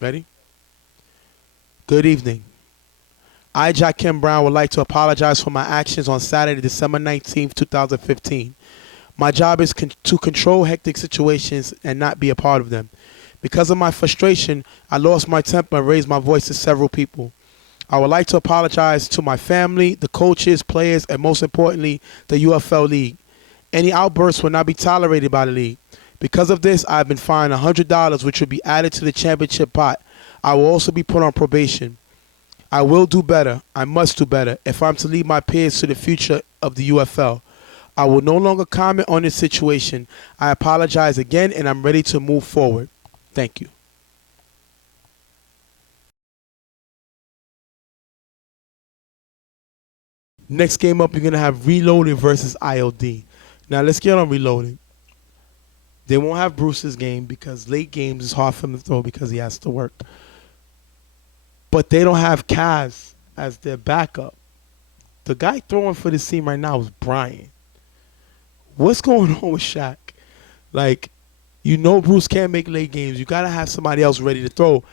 Ready? Good evening. I, Jaquim Brown, would like to apologize for my actions on Saturday, December 19th, 2015. My job is to control hectic situations and not be a part of them. Because of my frustration, I lost my temper and raised my voice to several people. I would like to apologize to my family, the coaches, players, and most importantly, the UFL League. Any outbursts will not be tolerated by the league. Because of this, I have been fined $100, which will be added to the championship pot. I will also be put on probation. I will do better. I must do better if I'm to lead my peers to the future of the UFL. I will no longer comment on this situation. I apologize again, and I'm ready to move forward. Thank you. Next game up, you're going to have Reloaded versus ILD. Now, let's get on Reloaded. They won't have Bruce's game because late games is hard for him to throw because he has to work. But they don't have Kaz as their backup. The guy throwing for this team right now is Brian. What's going on with Shaq? Like, you know Bruce can't make late games. You got to have somebody else ready to throw.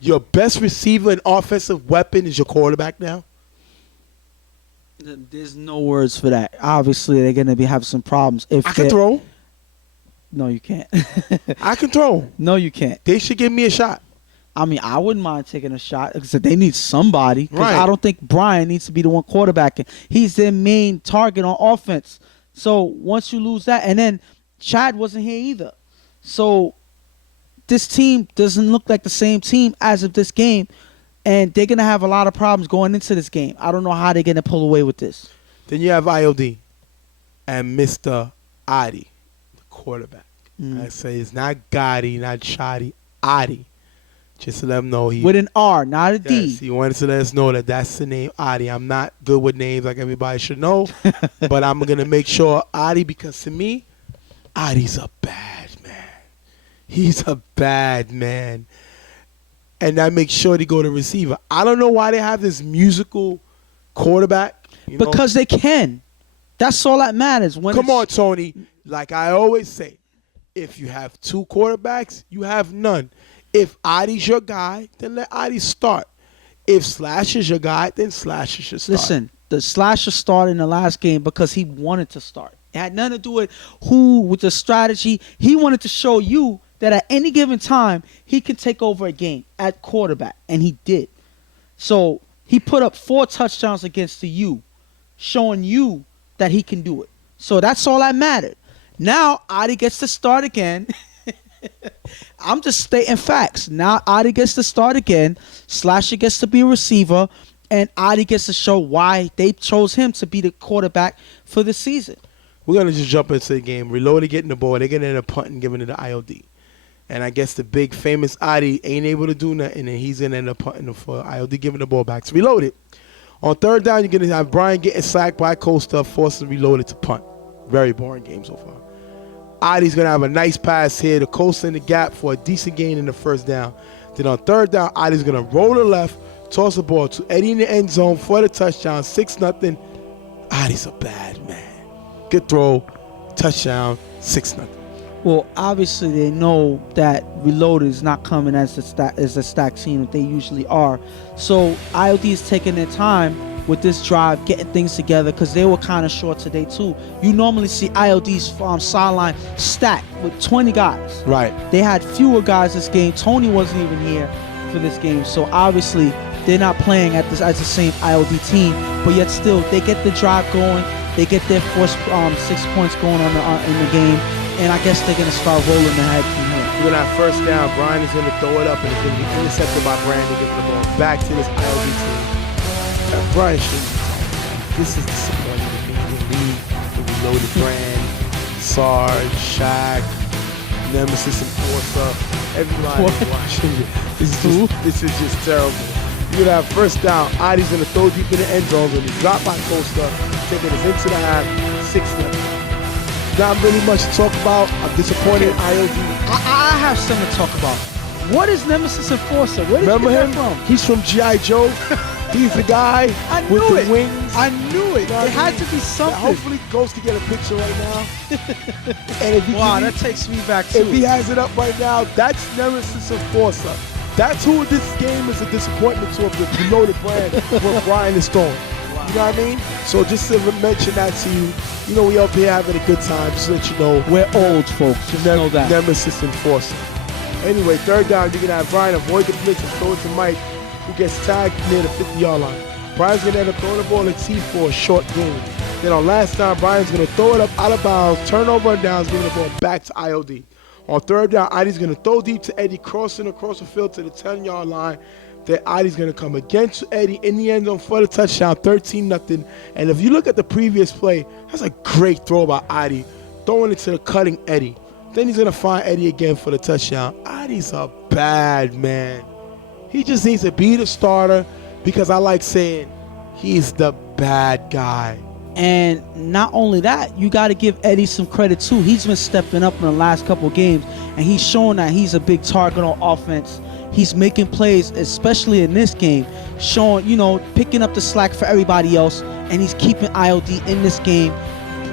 Your best receiver and offensive weapon is your quarterback now? There's no words for that. Obviously, they're going to have some problems. I can throw. No, you can't. I can throw. No, you can't. They should give me a shot. I mean, I wouldn't mind taking a shot because they need somebody. Because Right. I don't think Brian needs to be the one quarterbacking. He's their main target on offense. So once you lose that, and then Chad wasn't here either. So this team doesn't look like the same team as of this game. And they're going to have a lot of problems going into this game. I don't know how they're going to pull away with this. Then you have IOD and Mr. Adi, the quarterback. I say it's not Gotti, not Shoddy, Adi. Just to let him know he With an R, not a D. Yes, he wanted to let us know that that's the name Adi. I'm not good with names like everybody should know, but I'm gonna make sure Adi, because to me, Adi's a bad man. He's a bad man, and that makes sure to go to receiver. I don't know why they have this musical quarterback. You know? Because they can. That's all that matters. Come on, Tony. Like I always say, if you have two quarterbacks, you have none. If Adi's your guy, then let Adi start. If Slash is your guy, then Slash should start. Listen, the Slasher started in the last game because he wanted to start. It had nothing to do with the strategy. He wanted to show you that at any given time, he can take over a game at quarterback, and he did. So he put up 4 touchdowns against the U, showing you that he can do it. So that's all that mattered. Now, Adi gets to start again. I'm just stating facts. Now, Adi gets to start again. Slasher gets to be a receiver. And Adi gets to show why they chose him to be the quarterback for the season. We're going to just jump into the game. Reloaded getting the ball. They're going to end up punting, giving it to IOD. And I guess the big famous Adi ain't able to do nothing, and he's going to end up punting for IOD, giving the ball back to Reloaded. On third down, you're going to have Brian getting sacked by Costa, forcing Reloaded to punt. Very boring game so far. Adi's going to have a nice pass here to Costa in the gap for a decent gain in the first down. Then on third down, Adi's going to roll to the left, toss the ball to Eddie in the end zone for the touchdown, 6-0. Adi's a bad man. Good throw, touchdown, 6-0. Well, obviously they know that Reloaded is not coming as a stacked team that they usually are. So IOD is taking their time with this drive, getting things together, because they were kind of short today too. You normally see IOD's sideline stacked with 20 guys. Right. They had fewer guys this game. Tony wasn't even here for this game. So obviously they're not playing as the same IOD team, but yet still they get the drive going. They get their first 6 points going in the game. And I guess they're going to start rolling ahead from here. We're going to have first down. Brian is going to throw it up, and it's going to be intercepted by Brandon, giving the ball back to this ILD team. Brian should. This is disappointing to me. The league, the Reloaded brand, Sarge, Shaq, Nemesis Enforcer, everybody watching it. This is just terrible. You're going to have first down. Adi's going to throw deep in the end zone. Going to be dropped by Costa, taking us into the half, 6-0. Not really much to talk about. I'm disappointed in IOD. I have something to talk about. What is Nemesis Enforcer? Where did Remember you get him? that from? He's from G.I. Joe. He's the guy with the wings. I knew it. It had to be something. Hopefully Ghost can get a picture right now. And if he Wow, that takes me back too. If he has it up right now, that's Nemesis Enforcer. That's who this game is a disappointment to, of the Reloaded brand, where Brian is throwing. You know what I mean? So just to mention that to you, you know, we up here having a good time, just to let you know. We're old folks, just know that. Nemesis enforcer. Anyway, third down, you're going to have Brian avoid the blitz and throw it to Mike, who gets tagged near the 50-yard line. Brian's going to end up throwing the ball at T for a short gain. Then on last down, Brian's going to throw it up out of bounds, turnover and downs, giving the ball back to IOD. On third down, Adi's going to throw deep to Eddie, crossing across the field to the 10-yard line. Then Adi's going to come against Eddie in the end zone for the touchdown, 13-0. And if you look at the previous play, that's a great throw by Adi, throwing it to the cutting Eddie. Then he's going to find Eddie again for the touchdown. Adi's a bad man. He just needs to be the starter because I like saying he's the bad guy. And not only that, you got to give Eddie some credit too. He's been stepping up in the last couple of games, and he's showing that he's a big target on offense. He's making plays, especially in this game, showing, you know, picking up the slack for everybody else, and he's keeping IOD in this game.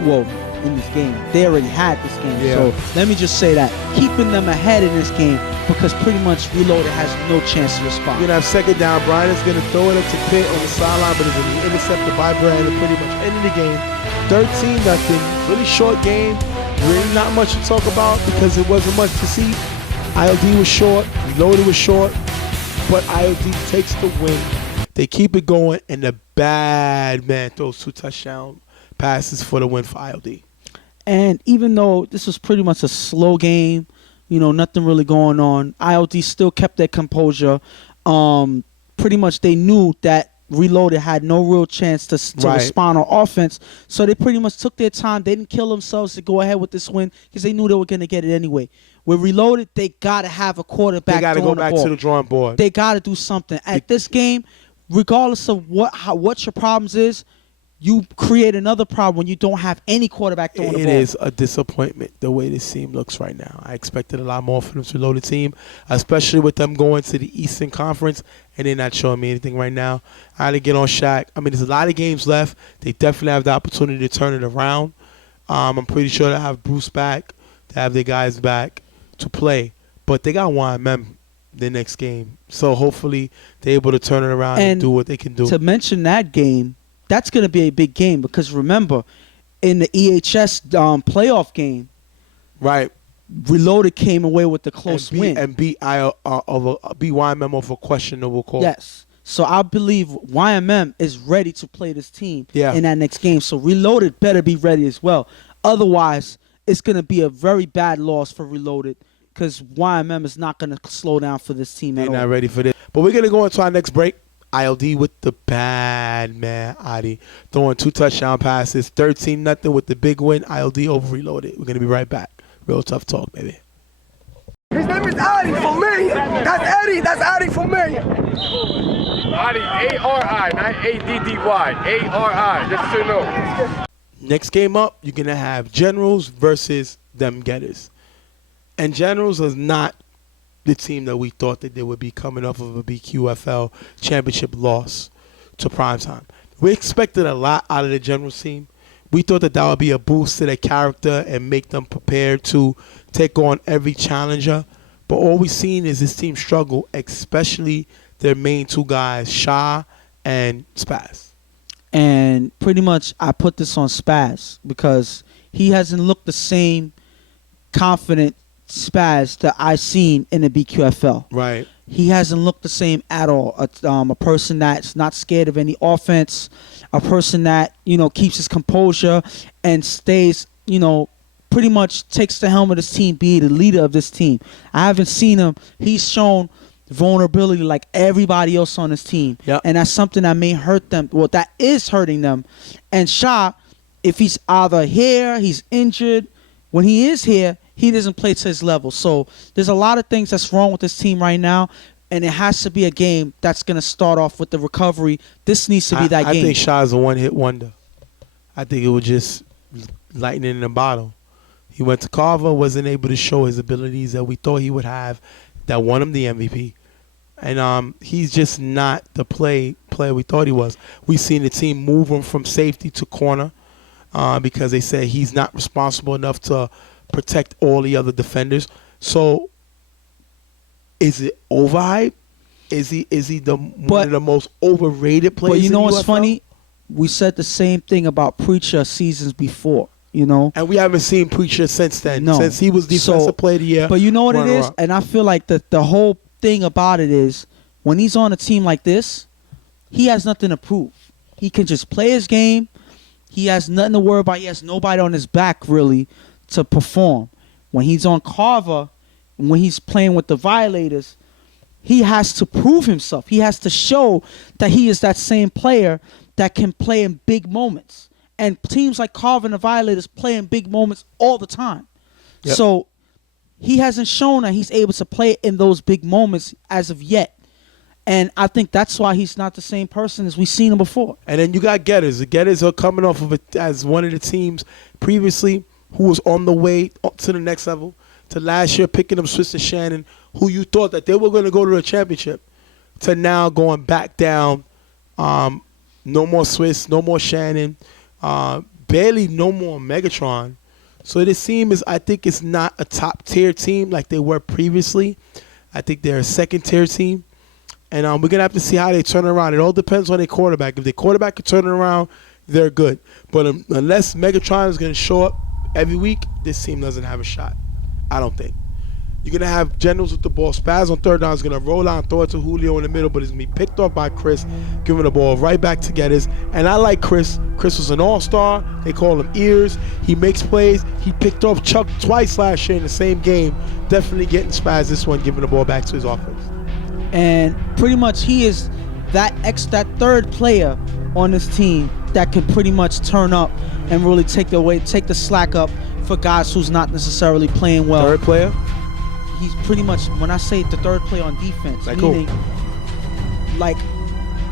Well, in this game, they already had this game, so let me just say that, keeping them ahead in this game because pretty much Reloaded has no chance to respond. You're going to have second down. Brian is going to throw it up to Pitt on the sideline, but it's going to be intercepted by Brand and pretty much ending the game. 13-0. Really short game. Really not much to talk about because it wasn't much to see. IOD was short. Reloaded was short. But IOD takes the win. They keep it going, and the bad man throws 2 touchdown passes for the win for IOD. And even though this was pretty much a slow game, you know, nothing really going on, IOD still kept their composure. Pretty much they knew that Reloaded had no real chance to respond on offense, so they pretty much took their time. They didn't kill themselves to go ahead with this win because they knew they were going to get it anyway. With Reloaded, they got to have a quarterback. They got to go back to the drawing board. They got to do something. At this game, regardless of what your problems is, you create another problem when you don't have any quarterback throwing the ball. It is a disappointment the way this team looks right now. I expected a lot more from this Reloaded team, especially with them going to the Eastern Conference, and they're not showing me anything right now. I had to get on Shaq. I mean, there's a lot of games left. They definitely have the opportunity to turn it around. I'm pretty sure they have Bruce back, to have their guys back to play. But they got YMM the next game. So hopefully they're able to turn it around and do what they can do. To mention that game, that's going to be a big game because remember, in the EHS playoff game, right, Reloaded came away with the close win and beat YMM over questionable call. Yes, so I believe YMM is ready to play this team in that next game. So Reloaded better be ready as well. Otherwise, it's going to be a very bad loss for Reloaded because YMM is not going to slow down for this team at all. They're not ready for this. But we're going to go into our next break. ILD with the bad man, Adi, throwing 2 touchdown passes, 13-0 with the big win. ILD over Reloaded. We're going to be right back. Real tough talk, baby. His name is Adi for me. That's Eddie. That's Adi for me. Adi, A-R-I, not A-D-D-Y. A-R-I, just so you know. Next game up, you're going to have Generals versus them Getters. And Generals is not the team that we thought that they would be coming off of a BQFL championship loss to Primetime. We expected a lot out of the Generals team. We thought that would be a boost to their character and make them prepared to take on every challenger. But all we've seen is this team struggle, especially their main 2 guys, Shah and Spaz. And pretty much I put this on Spaz because he hasn't looked the same confident Spaz that I've seen in the BQFL. Right. He hasn't looked the same at all. A person that's not scared of any offense, a person that, you know, keeps his composure and stays, you know, pretty much takes the helm of this team, be the leader of this team. I haven't seen him. He's shown vulnerability like everybody else on his team. Yep. And that's something that may hurt them. Well, that is hurting them. And Shah, if he's either here, he's injured. When he is here, he doesn't play to his level. So there's a lot of things that's wrong with this team right now, and it has to be a game that's going to start off with the recovery. This needs to be that game. I think Shah's a one-hit wonder. I think it was just lightning in a bottle. He went to Carver, wasn't able to show his abilities that we thought he would have that won him the MVP. And he's just not the player we thought he was. We've seen the team move him from safety to corner because they said he's not responsible enough to protect all the other defenders. So Is it overhyped? Is he one of the most overrated players? But you know in what's UFL? funny? We said the same thing about Preacher seasons before. You know, And we haven't seen Preacher since then. No. Since he was defensive So- player of the year. but you know what it is, runner-up. and I feel like the whole thing about it is when he's on a team like this, he has nothing to prove. He can just play his game. He has nothing to worry about. He has nobody on his back really to perform. When he's on Carver, when he's playing with the Violators, he has to prove himself. He has to show that he is that same player that can play in big moments. And teams like Carver and the Violators play in big moments all the time. Yep. So he hasn't shown that he's able to play in those big moments as of yet. And I think that's why he's not the same person as we've seen him before. And then you got Getters. The Getters are coming off of it as one of the teams previously who was on the way up to the next level. To last year picking up Swiss and Shannon, who you thought that they were going to go to the championship, to now going back down. No more Swiss, no more Shannon, barely no more Megatron. So this team is, I think, it's not a top tier team like they were previously. I think they're a second tier team. And we're going to have to see how they turn around. It all depends on their quarterback. If their quarterback can turn it around, they're good. But unless Megatron is going to show up every week, this team doesn't have a shot. I don't think. You're going to have Generals with the ball. Spaz on third down is going to roll out and throw it to Julio in the middle, but it's going to be picked off by Chris, giving the ball right back to Getters. And I like Chris. Chris was an all-star. They call him Ears. He makes plays. He picked off Chuck twice last year in the same game. Definitely getting Spaz this one, giving the ball back to his offense. And pretty much he is that third player on this team that can pretty much turn up and really take the slack up for guys who's not necessarily playing well. Third player? He's pretty much, when I say the third player on defense, Like meaning like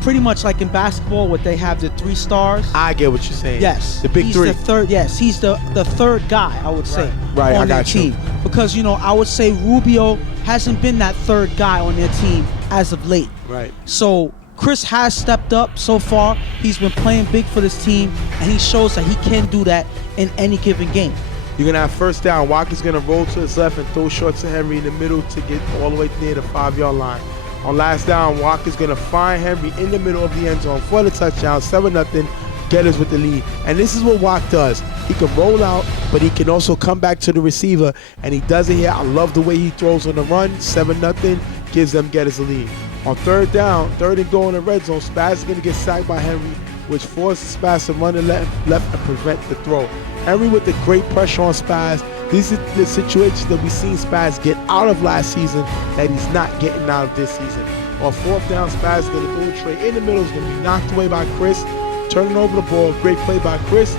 pretty much like in basketball where they have the 3 stars. I get what you're saying. Yes, The big he's three. The third, yes, he's the third guy, I would say, Right, on I their got you. team. Because I would say Rubio hasn't been that third guy on their team as of late. Right. So Chris has stepped up so far. He's been playing big for this team, and he shows that he can do that in any given game. You're going to have first down. Walker's going to roll to his left and throw short to Henry in the middle to get all the way near the 5-yard line. On last down, Walker's going to find Henry in the middle of the end zone for the touchdown, 7-0, Getters with the lead. And this is what Walk does. He can roll out, but he can also come back to the receiver, and he does it here. I love the way he throws on the run, 7-0, gives them Getters the lead. On third down, third and goal in the red zone, Spaz is going to get sacked by Henry, which forces Spaz to run the left and prevent the throw. Henry with the great pressure on Spaz. These are the situations that we've seen Spaz get out of last season that he's not getting out of this season. On fourth down, Spaz is going to throw a tray in the middle. Is going to be knocked away by Chris. Turning over the ball. Great play by Chris.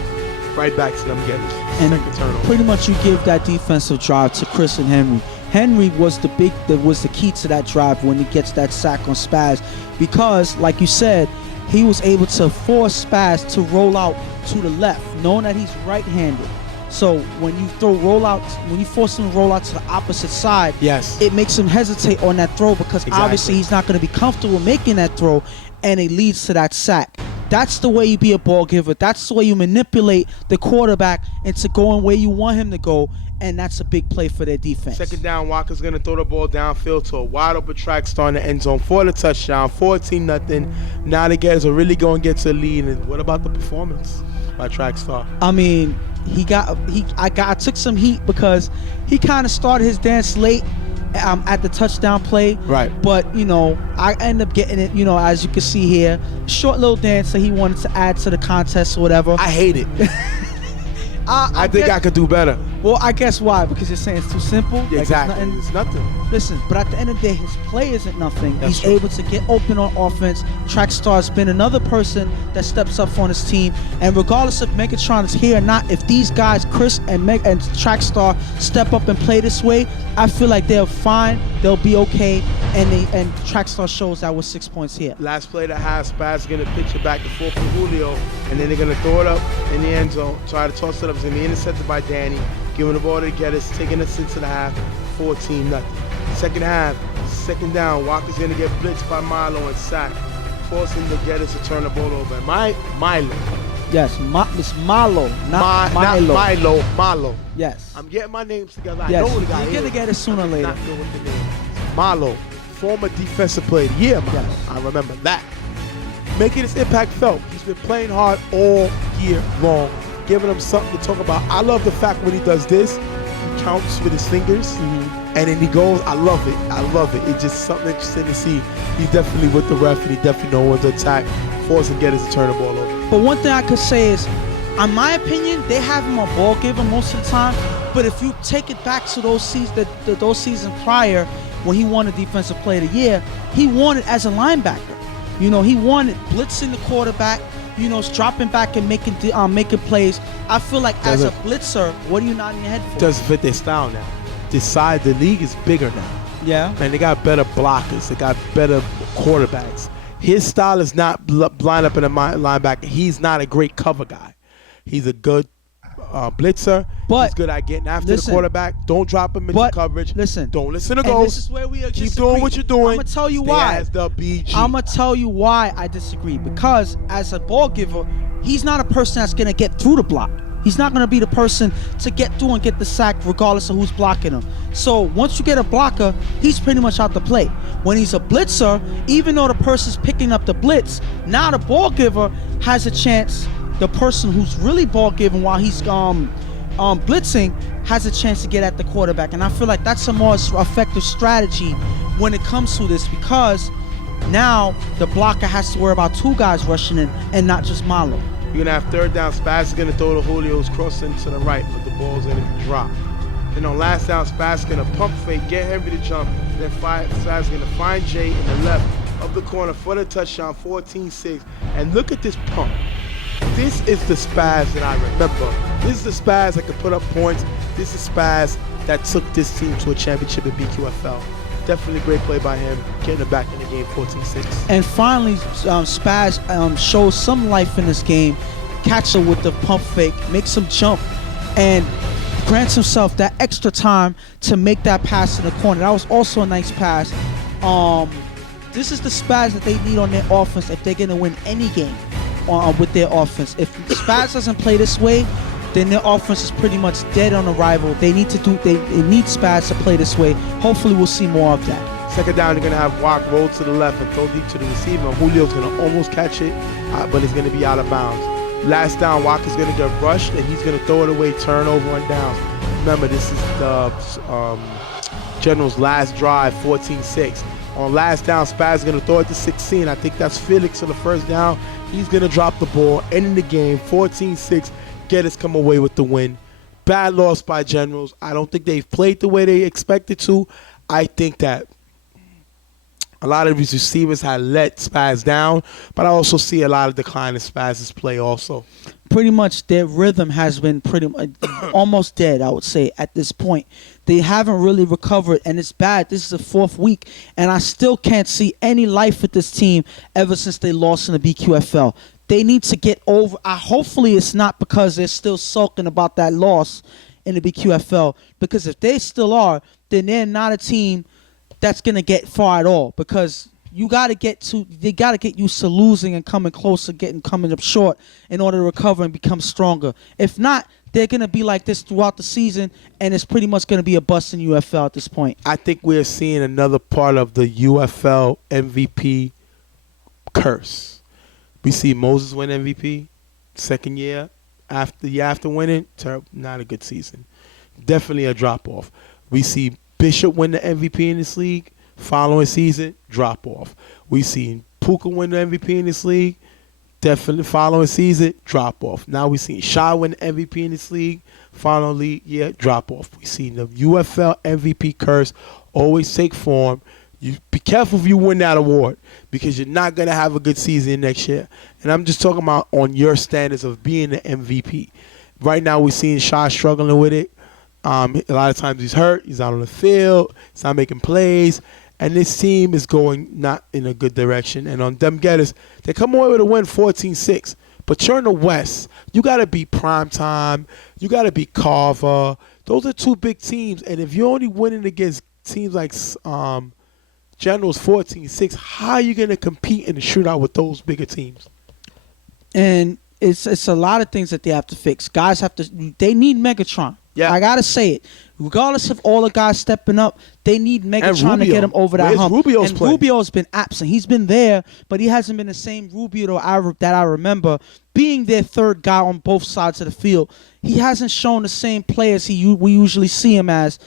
Right back to them Getters. And Second turnover. pretty much you give that defensive drive to Chris and Henry. Henry was the key to that drive when he gets that sack on Spaz, because like you said, he was able to force Spaz to roll out to the left, knowing that he's right-handed. So when you force him to roll out to the opposite side, Yes. it makes him hesitate on that throw, because Exactly. obviously he's not going to be comfortable making that throw, and it leads to that sack. That's the way you be a ball giver. That's the way you manipulate the quarterback into going where you want him to go, and that's a big play for their defense. Second down, Walker's going to throw the ball downfield to a wide open track star in the end zone for the touchdown, 14-0. Now the Getters are really going to get to the lead. And what about the performance by track star? I mean, I took some heat because he kind of started his dance late at the touchdown play. Right. But, I ended up getting it, as you can see here. Short little dance that he wanted to add to the contest or whatever. I hate it. I think I could do better. Well, I guess why? Because you're saying it's too simple? Like, Exactly. it's It's nothing. Listen, but at the end of the day, his play isn't nothing. That's He's true. able to get open on offense. Trackstar's been another person that steps up on his team. And regardless if Megatron is here or not, if these guys, Chris and Trackstar, step up and play this way, I feel like they're fine. They'll be okay. And Trackstar shows that with 6 points here. Last play to half, Spaz is going to pitch it back and forth for Julio, and then they're going to throw it up in the end zone, try to toss it up. It's going to be intercepted by Danny, giving the ball to the Getters, taking us into the half, 14-0. Second half, second down, Walker's going to get blitzed by Milo and sacked, forcing the Getters to turn the ball over. Milo. Yes, it's Malo, not Milo. Milo. Yes. I'm getting my names together. Yes, I know the guy you're is. gonna get it sooner or I do later. not know what the name is. Malo, former defensive player of the year, Malo. Yes. I remember that. Making his impact felt. He's been playing hard all year long, giving him something to talk about. I love the fact when he does this, he counts with his fingers, and then he goes. I love it. I love it. It's just something interesting to see. He's definitely with the ref, and he definitely knows when to attack, force and get us to turn the ball over. But one thing I could say is, in my opinion, they have him a ball giver most of the time. But if you take it back to those seasons prior, when he won the Defensive Player of the Year, he won it as a linebacker. You know, he won it blitzing the quarterback. You know, dropping back and making plays. I feel like as a blitzer, what are you nodding your head for? Doesn't fit their style now. The league is bigger now. Yeah. And they got better blockers. They got better quarterbacks. His style is not blind up in a linebacker. He's not a great cover guy. He's a good blitzer. But he's good at getting after the quarterback. Don't drop him into coverage. Listen. Don't listen to and goals. This is where we Keep doing what you're doing. I'm going to tell you Stay why. as the BG. I'm going to tell you why I disagree. Because as a ball giver, he's not a person that's going to get through the block. He's not going to be the person to get through and get the sack regardless of who's blocking him. So once you get a blocker, he's pretty much out the play. When he's a blitzer, even though the person's picking up the blitz, now the ball giver has a chance. The person who's really ball giving while he's blitzing has a chance to get at the quarterback. And I feel like that's a more effective strategy when it comes to this, because now the blocker has to worry about two guys rushing in and not just Malo. You're going to have third down. Spaz is going to throw to Julio's crossing to the right, but the ball's going to drop. Then on last down, Spaz is going to pump fake, get Henry to jump. Then Spaz is going to find Jay in the left of the corner for the touchdown, 14-6. And look at this pump. This is the Spaz that I remember. This is the Spaz that could put up points. This is Spaz that took this team to a championship at BQFL. Definitely a great play by him, getting it back in the game, 14-6. And finally, Spaz shows some life in this game. Catch her with the pump fake, makes him jump, and grants himself that extra time to make that pass in the corner. That was also a nice pass. This is the Spaz that they need on their offense if they're going to win any game with their offense. If Spaz doesn't play this way, then their offense is pretty much dead on arrival. They need Spaz to play this way. Hopefully we'll see more of that. Second down, you're going to have Walk roll to the left and throw deep to the receiver. Julio's going to almost catch it, but it's going to be out of bounds. Last down, Walk is going to get rushed, and he's going to throw it away, turnover and downs. Remember, this is the General's last drive, 14-6. On last down, Spaz is going to throw it to 16. I think that's Felix for the first down. He's going to drop the ball, ending the game, 14-6. Gettys come away with the win. Bad loss by Generals. I don't think they've played the way they expected to. I think that a lot of these receivers had let Spaz down, but I also see a lot of decline in Spaz's play also. Pretty much their rhythm has been pretty much almost dead, I would say, at this point. They haven't really recovered, and it's bad. This is the fourth week, and I still can't see any life with this team ever since they lost in the BQFL. They need to get over. Hopefully it's not because they're still sulking about that loss in the BQFL, because if they still are, then they're not a team that's going to get far at all, because they got to get used to losing and coming closer, coming up short in order to recover and become stronger. If not, they're going to be like this throughout the season, and it's pretty much going to be a bust in UFL at this point. I think we're seeing another part of the UFL MVP curse. We see Moses win MVP, second year after winning, not a good season. Definitely a drop-off. We see Bishop win the MVP in this league, following season, drop-off. We see Puka win the MVP in this league, definitely following season, drop-off. Now we see Shaw win the MVP in this league, following year, drop-off. We see the UFL MVP curse always take form. You be careful if you win that award, because you're not going to have a good season next year. And I'm just talking about on your standards of being the MVP. Right now we're seeing Shaw struggling with it. A lot of times he's hurt. He's out on the field. He's not making plays. And this team is going not in a good direction. And on them Gettys, they come away with a win 14-6. But you're in the West. You got to beat Primetime. You got to beat Carver. Those are two big teams. And if you're only winning against teams like Generals 14-6, how are you going to compete in the shootout with those bigger teams? And it's a lot of things that they have to fix. Guys they need Megatron. Yeah. I gotta say it. Regardless of all the guys stepping up, they need Megatron to Rubio. get him over that Where's hump. Rubio's and play? Rubio's been absent. He's been there, but he hasn't been the same Rubio that I remember being their third guy on both sides of the field. He hasn't shown the same play as we usually see him as.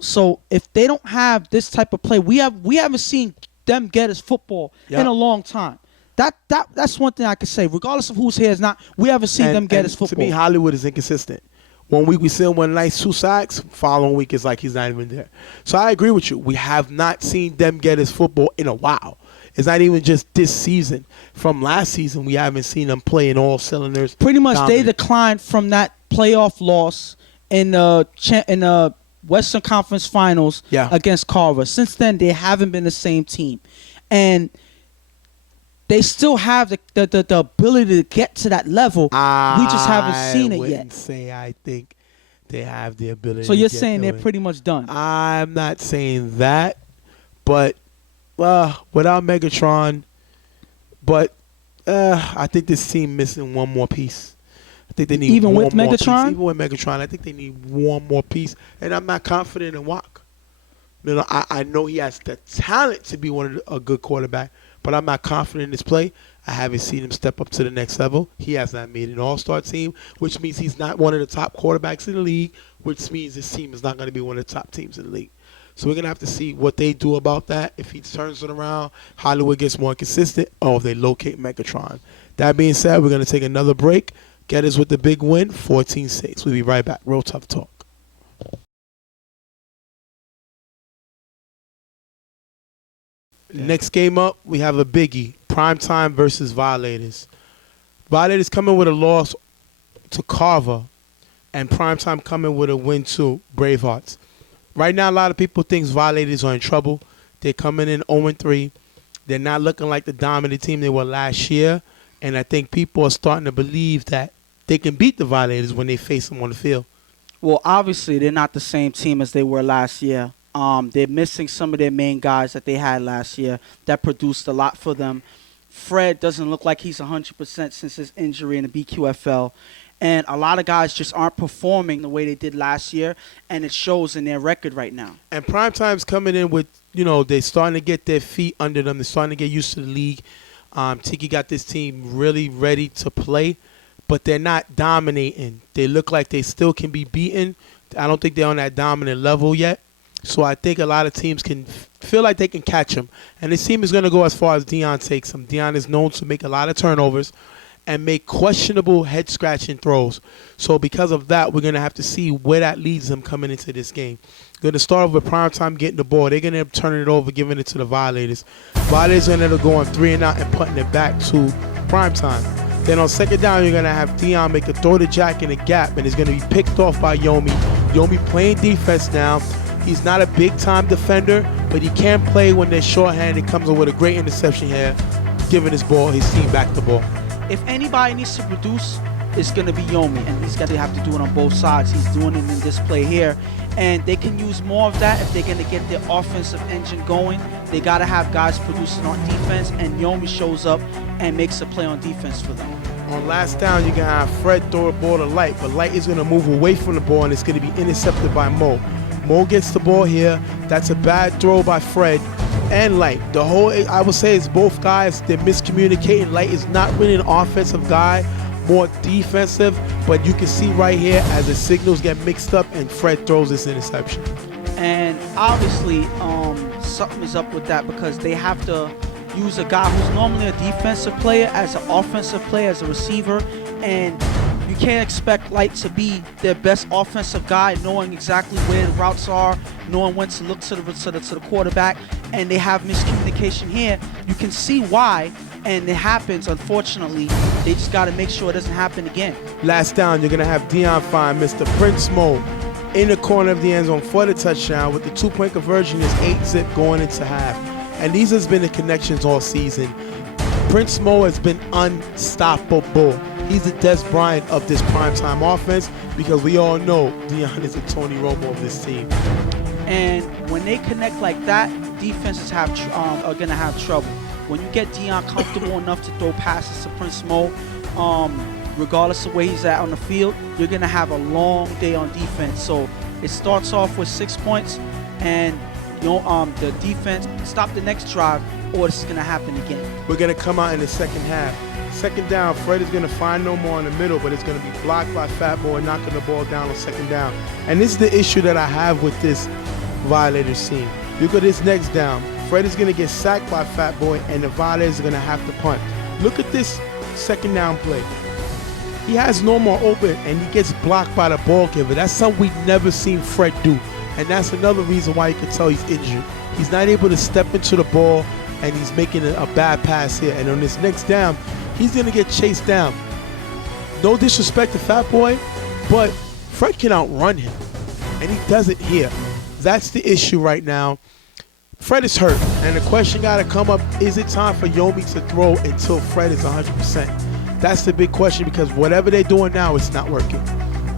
So if they don't have this type of play, we haven't seen them get his football in a long time. That's one thing I can say. Regardless of who's here, we haven't seen them get his football. To me, Hollywood is inconsistent. One week we see him with a nice 2 sacks. Following week it's like he's not even there. So I agree with you. We have not seen them get his football in a while. It's not even just this season. From last season, we haven't seen them play in all cylinders. Pretty much, dominant. they declined from that playoff loss in the Western Conference Finals against Carver. Since then, they haven't been the same team, and they still have the ability to get to that level. We just haven't seen it yet. I think they have the ability. So you're saying they're pretty much done? I'm not saying that, but without Megatron, but I think this team missing one more piece. I think they need even one with more Megatron. Piece. Even with Megatron, I think they need one more piece, and I'm not confident in Watt. I know he has the talent to be a good quarterback, but I'm not confident in his play. I haven't seen him step up to the next level. He has not made an all-star team, which means he's not one of the top quarterbacks in the league, which means his team is not going to be one of the top teams in the league. So we're going to have to see what they do about that. If he turns it around, Hollywood gets more consistent, or if they locate Megatron. That being said, we're going to take another break. Get us with the big win, 14-6. We'll be right back. Real Tough Talk. Next game up, we have a biggie. Primetime versus Violators. Violators coming with a loss to Carver, and Primetime coming with a win to Bravehearts. Right now, a lot of people think Violators are in trouble. They're coming in 0-3. They're not looking like the dominant team they were last year, and I think people are starting to believe that they can beat the Violators when they face them on the field. Well, obviously, they're not the same team as they were last year. They're missing some of their main guys that they had last year that produced a lot for them. Fred doesn't look like he's 100% since his injury in the BQFL. And a lot of guys just aren't performing the way they did last year, and it shows in their record right now. And Primetime's coming in with, they're starting to get their feet under them. They're starting to get used to the league. Tiki got this team really ready to play, but they're not dominating. They look like they still can be beaten. I don't think they're on that dominant level yet. So I think a lot of teams can feel like they can catch him. And this team is going to go as far as Dion takes him. Dion is known to make a lot of turnovers and make questionable head-scratching throws. So because of that, we're going to have to see where that leads them coming into this game. Going to start off with Primetime getting the ball. They're going to end up turning it over, giving it to the Violators. Violators are going to end up going 3 and out and putting it back to Primetime. Then on second down, you're going to have Dion make a throw to Jack in the gap, and it's going to be picked off by Yomi. Yomi playing defense now. He's not a big-time defender, but he can play when they're shorthanded. Comes up with a great interception here, giving his team back the ball. If anybody needs to produce, it's going to be Yomi, and he's going to have to do it on both sides. He's doing it in this play here, and they can use more of that if they're going to get their offensive engine going. They got to have guys producing on defense, and Yomi shows up and makes a play on defense for them. On last down, you're going to have Fred throw a ball to Light, but Light is going to move away from the ball, and it's going to be intercepted by Mo. Mo gets the ball here. That's a bad throw by Fred and Light. I would say it's both guys. They're miscommunicating. Light is not really an offensive guy, more defensive. But you can see right here as the signals get mixed up and Fred throws this interception. And obviously, something is up with that because they have to use a guy who's normally a defensive player as an offensive player, as a receiver. And you can't expect Light to be their best offensive guy, knowing exactly where the routes are, knowing when to look to the quarterback, and they have miscommunication here. You can see why, and it happens, unfortunately. They just got to make sure it doesn't happen again. Last down, you're going to have Dion find Mr. Prince Mo in the corner of the end zone for the touchdown with the 2-point conversion is 8-zip going into half. And these has been the connections all season. Prince Mo has been unstoppable. He's the Des Bryant of this primetime offense because we all know Dion is the Tony Romo of this team. And when they connect like that, defenses are going to have trouble. When you get Dion comfortable enough to throw passes to Prince Mo, regardless of where he's at on the field, you're going to have a long day on defense. So it starts off with 6 points, and the defense stop the next drive, or this is going to happen again. We're going to come out in the second half. Second down, Fred is going to find no more in the middle, but it's going to be blocked by Fat Boy, knocking the ball down on second down. And this is the issue that I have with this Violators team. Look at this next down. Fred is going to get sacked by Fat Boy, and the Violators are going to have to punt. Look at this second down play. He has no more open, and he gets blocked by the ball giver. That's something we've never seen Fred do. And that's another reason why you can tell he's injured. He's not able to step into the ball, and he's making a bad pass here. And on this next down, he's going to get chased down. No disrespect to Fat Boy, but Fred can outrun him, and he does it here. That's the issue right now. Fred is hurt, and the question got to come up, is it time for Yomi to throw until Fred is 100%? That's the big question, because whatever they're doing now, it's not working.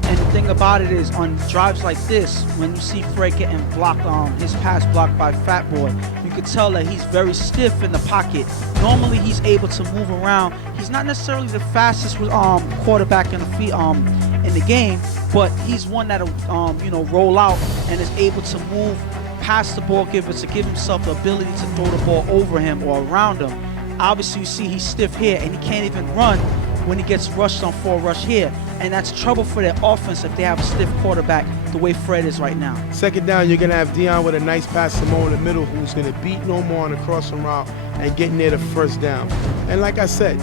And the thing about it is, on drives like this, when you see Fred getting blocked, his pass blocked by Fat Boy, you can tell that he's very stiff in the pocket. Normally, he's able to move around. He's not necessarily the fastest quarterback in the game, but he's one that'll roll out and is able to move past the ball giver to give himself the ability to throw the ball over him or around him. Obviously, you see he's stiff here, and he can't even run when he gets rushed on 4 rush here. And that's trouble for their offense if they have a stiff quarterback the way Fred is right now. Second down, you're going to have Dion with a nice pass to Mo in the middle, who's going to beat No More on the crossing route and get near the first down. And like I said,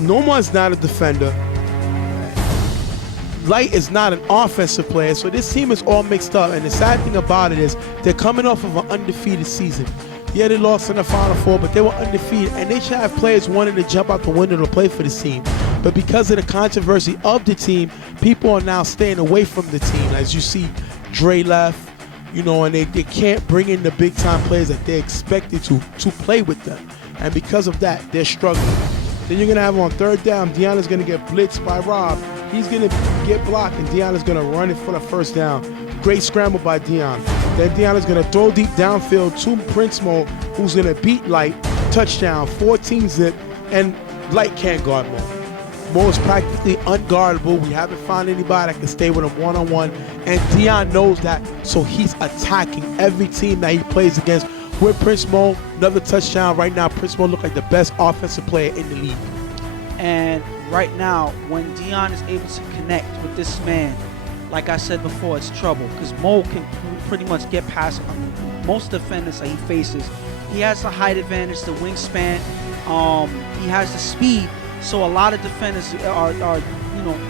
No More is not a defender. Light is not an offensive player, so this team is all mixed up. And the sad thing about it is they're coming off of an undefeated season. Yeah, they lost in the Final Four, but they were undefeated, and they should have players wanting to jump out the window to play for this team. But because of the controversy of the team, people are now staying away from the team. As you see, Dre left, and they can't bring in the big-time players that they're expected to play with them. And because of that, they're struggling. Then you're going to have on third down, Deanna's going to get blitzed by Rob. He's going to get blocked, and Deanna's going to run it for the first down. Great scramble by Dion. Then Deanna's going to throw deep downfield to Prince Mo, who's going to beat Light. Touchdown, 14 zip, and Light can't guard Mo. Mo is practically unguardable. We haven't found anybody that can stay with him one-on-one, and Dion knows that, so he's attacking every team that he plays against. With Prince Mo, another touchdown. Right now, Prince Mo looks like the best offensive player in the league. And right now, when Dion is able to connect with this man, like I said before, it's trouble, because Mo can pretty much get past most defenders that he faces. He has the height advantage, the wingspan. He has the speed, so a lot of defenders are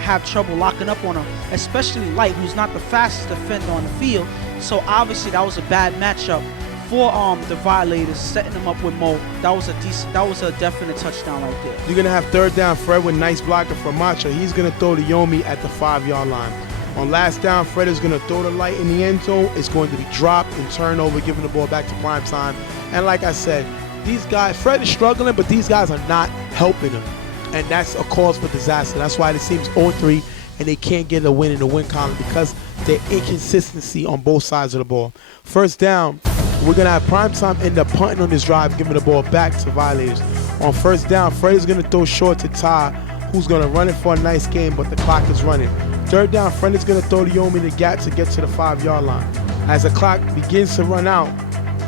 have trouble locking up on him, especially Light, who's not the fastest defender on the field. So obviously that was a bad matchup for the Violators, setting them up with Mo. That was a definite touchdown right there. You're gonna have third down, Fred with nice blocking from Macho. He's gonna throw to Yomi at the 5-yard line. On last down, Fred is going to throw the Light in the end zone. It's going to be dropped and turnover, giving the ball back to prime time. And like I said, these guys, Fred is struggling, but these guys are not helping him. And that's a cause for disaster. That's why the team's 0-3, and they can't get a win in the win column because their inconsistency on both sides of the ball. First down, we're going to have prime time end up punting on this drive, giving the ball back to Violators. On first down, Fred is going to throw short to Ty, who's going to run it for a nice game, but the clock is running. Third down, Fred is going to throw to Yomi the gap to get to the 5-yard line. As the clock begins to run out,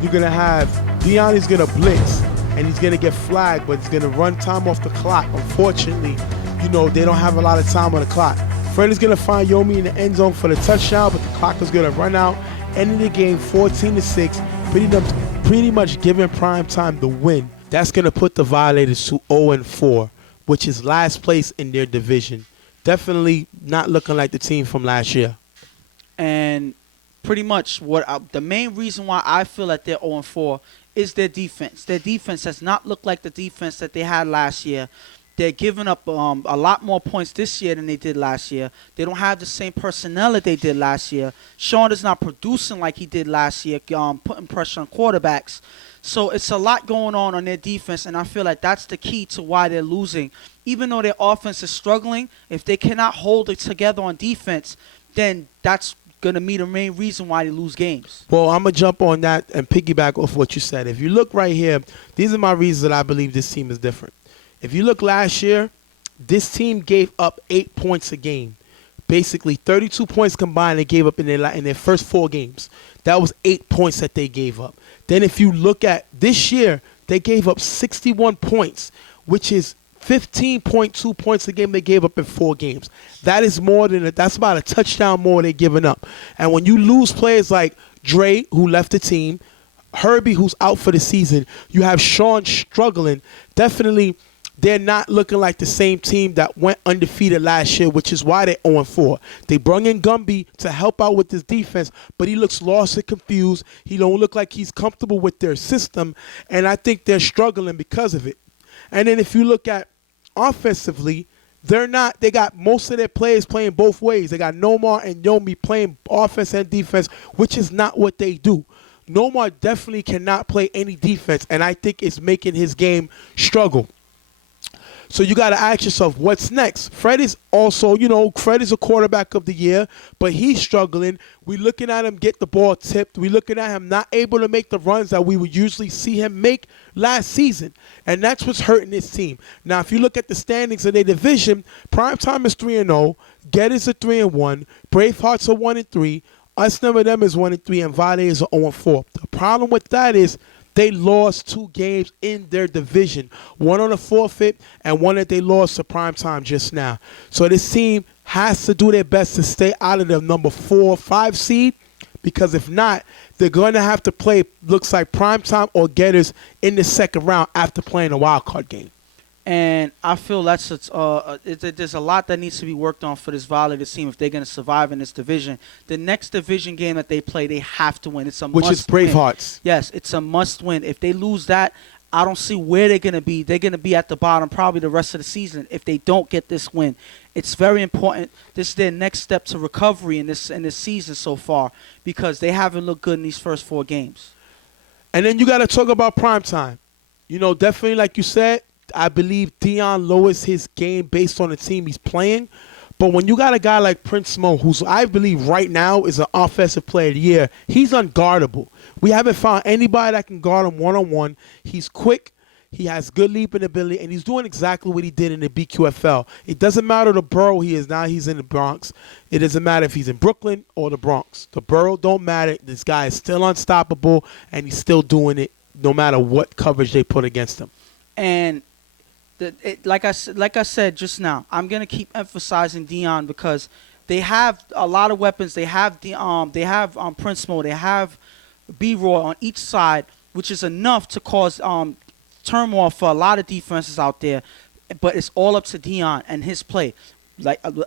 you're going to have Dion is going to blitz, and he's going to get flagged, but he's going to run time off the clock. Unfortunately, they don't have a lot of time on the clock. Fred is going to find Yomi in the end zone for the touchdown, but the clock is going to run out, ending the game 14-6, pretty much giving prime time the win. That's going to put the Violators to 0-4, which is last place in their division. Definitely not looking like the team from last year. And pretty much the main reason why I feel that they're 0-4 is their defense. Their defense has not looked like the defense that they had last year. They're giving up a lot more points this year than they did last year. They don't have the same personnel that they did last year. Sean is not producing like he did last year, putting pressure on quarterbacks. So it's a lot going on their defense, and I feel like that's the key to why they're losing. Even though their offense is struggling, if they cannot hold it together on defense, then that's going to be the main reason why they lose games. Well, I'm going to jump on that and piggyback off what you said. If you look right here, these are my reasons that I believe this team is different. If you look last year, this team gave up 8 points a game. Basically, 32 points combined they gave up in their first 4 games. That was 8 points that they gave up. Then if you look at this year, they gave up 61 points, which is 15.2 points a game they gave up in 4 games. That is that's about a touchdown more they're giving up. And when you lose players like Dre, who left the team, Herbie, who's out for the season, you have Sean struggling. Definitely, they're not looking like the same team that went undefeated last year, which is why they're 0-4. They brung in Gumby to help out with this defense, but he looks lost and confused. He don't look like he's comfortable with their system, and I think they're struggling because of it. And then if you look at offensively, they got most of their players playing both ways. They got Nomar and Yomi playing offense and defense, which is not what they do. Nomar definitely cannot play any defense, and I think it's making his game struggle. So you got to ask yourself, what's next? Fred is also, Fred is a quarterback of the year, but he's struggling. We're looking at him get the ball tipped. We're looking at him not able to make the runs that we would usually see him make last season. And that's what's hurting this team. Now, if you look at the standings of their division, Primetime is 3-0, Gettys are 3-1, Bravehearts are 1-3, Us Never Them is 1-3, and Vade are 0-4. The problem with that is they lost 2 games in their division, one on a forfeit and one that they lost to Primetime just now. So this team has to do their best to stay out of the number 4 or 5 seed, because if not, they're going to have to play, looks like Primetime or Gettys in the second round after playing a wild card game. And I feel there's a lot that needs to be worked on for this Violet team if they're going to survive in this division. The next division game that they play, they have to win. It's a must win. Which is Bravehearts. Yes, it's a must win. If they lose that, I don't see where they're going to be. They're going to be at the bottom probably the rest of the season if they don't get this win. It's very important. This is their next step to recovery in this season so far, because they haven't looked good in these first 4 games. And then you got to talk about Primetime. Definitely like you said, I believe Dion lowers his game based on the team he's playing. But when you got a guy like Prince Mo, who's I believe right now is an offensive player of the year, he's unguardable. We haven't found anybody that can guard him one-on-one. He's quick. He has good leaping ability, and he's doing exactly what he did in the BQFL. It doesn't matter the borough he is now. He's in the Bronx. It doesn't matter if he's in Brooklyn or the Bronx. The borough don't matter. This guy is still unstoppable, and he's still doing it no matter what coverage they put against him. And like I said just now, I'm gonna keep emphasizing Dion because they have a lot of weapons. They have Prince Mo, they have B-Roy on each side, which is enough to cause turmoil for a lot of defenses out there. But it's all up to Dion and his play.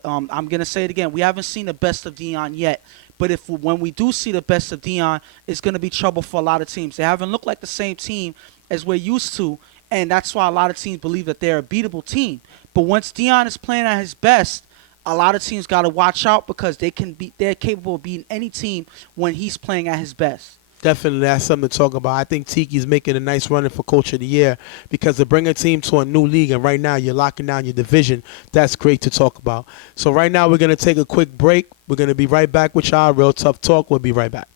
I'm gonna say it again, we haven't seen the best of Dion yet. But when we do see the best of Dion, it's gonna be trouble for a lot of teams. They haven't looked like the same team as we're used to. And that's why a lot of teams believe that they're a beatable team. But once Dion is playing at his best, a lot of teams got to watch out because they're capable of beating any team when he's playing at his best. Definitely, that's something to talk about. I think Tiki's making a nice running for Coach of the Year because to bring a team to a new league, and right now you're locking down your division, that's great to talk about. So right now we're going to take a quick break. We're going to be right back with y'all. Real Tough Talk. We'll be right back.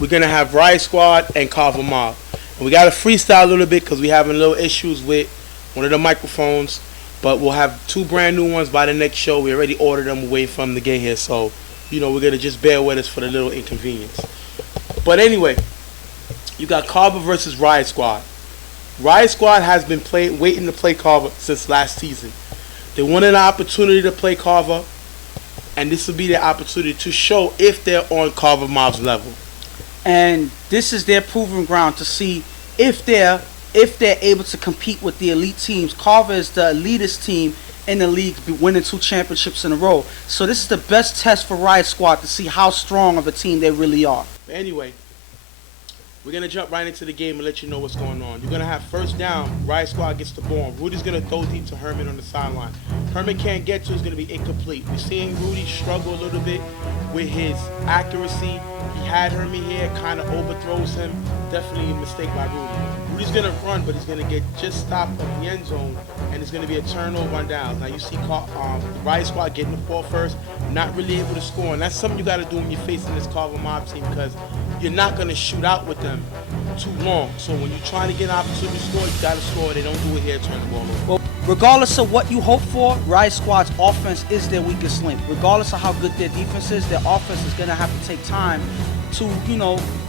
We're going to have Riot Squad and Carver Mob. And we got to freestyle a little bit because we're having little issues with one of the microphones. But we'll have 2 brand new ones by the next show. We already ordered them away from the get here. So, we're going to just bear with us for the little inconvenience. But anyway, you got Carver versus Riot Squad. Riot Squad has been waiting to play Carver since last season. They wanted an opportunity to play Carver. And this will be their opportunity to show if they're on Carver Mob's level. And this is their proving ground to see if they're able to compete with the elite teams. Carver is the elitist team in the league, winning 2 championships in a row. So this is the best test for Riot Squad to see how strong of a team they really are. But anyway, we're going to jump right into the game and let you know what's going on. You're going to have first down. Riot Squad gets the ball. Rudy's going to throw deep to Herman on the sideline. Herman can't get to, it's going to be incomplete. We're seeing Rudy struggle a little bit with his accuracy. He had Herman here, kind of overthrows him. Definitely a mistake by Rudy. Rudy's going to run, but he's going to get just stopped at the end zone, and it's going to be a turnover on downs. Now you see the Riot Squad getting the ball first. not really able to score. And that's something you got to do when you're facing this Carver Mob team, because you're not going to shoot out with them too long. So when you're trying to get an opportunity to score, you got to score. They don't do it here, turn the ball over. Well, regardless of what you hope for, Riot Squad's offense is their weakest link. Regardless of how good their defense is, their offense is going to have to take time to,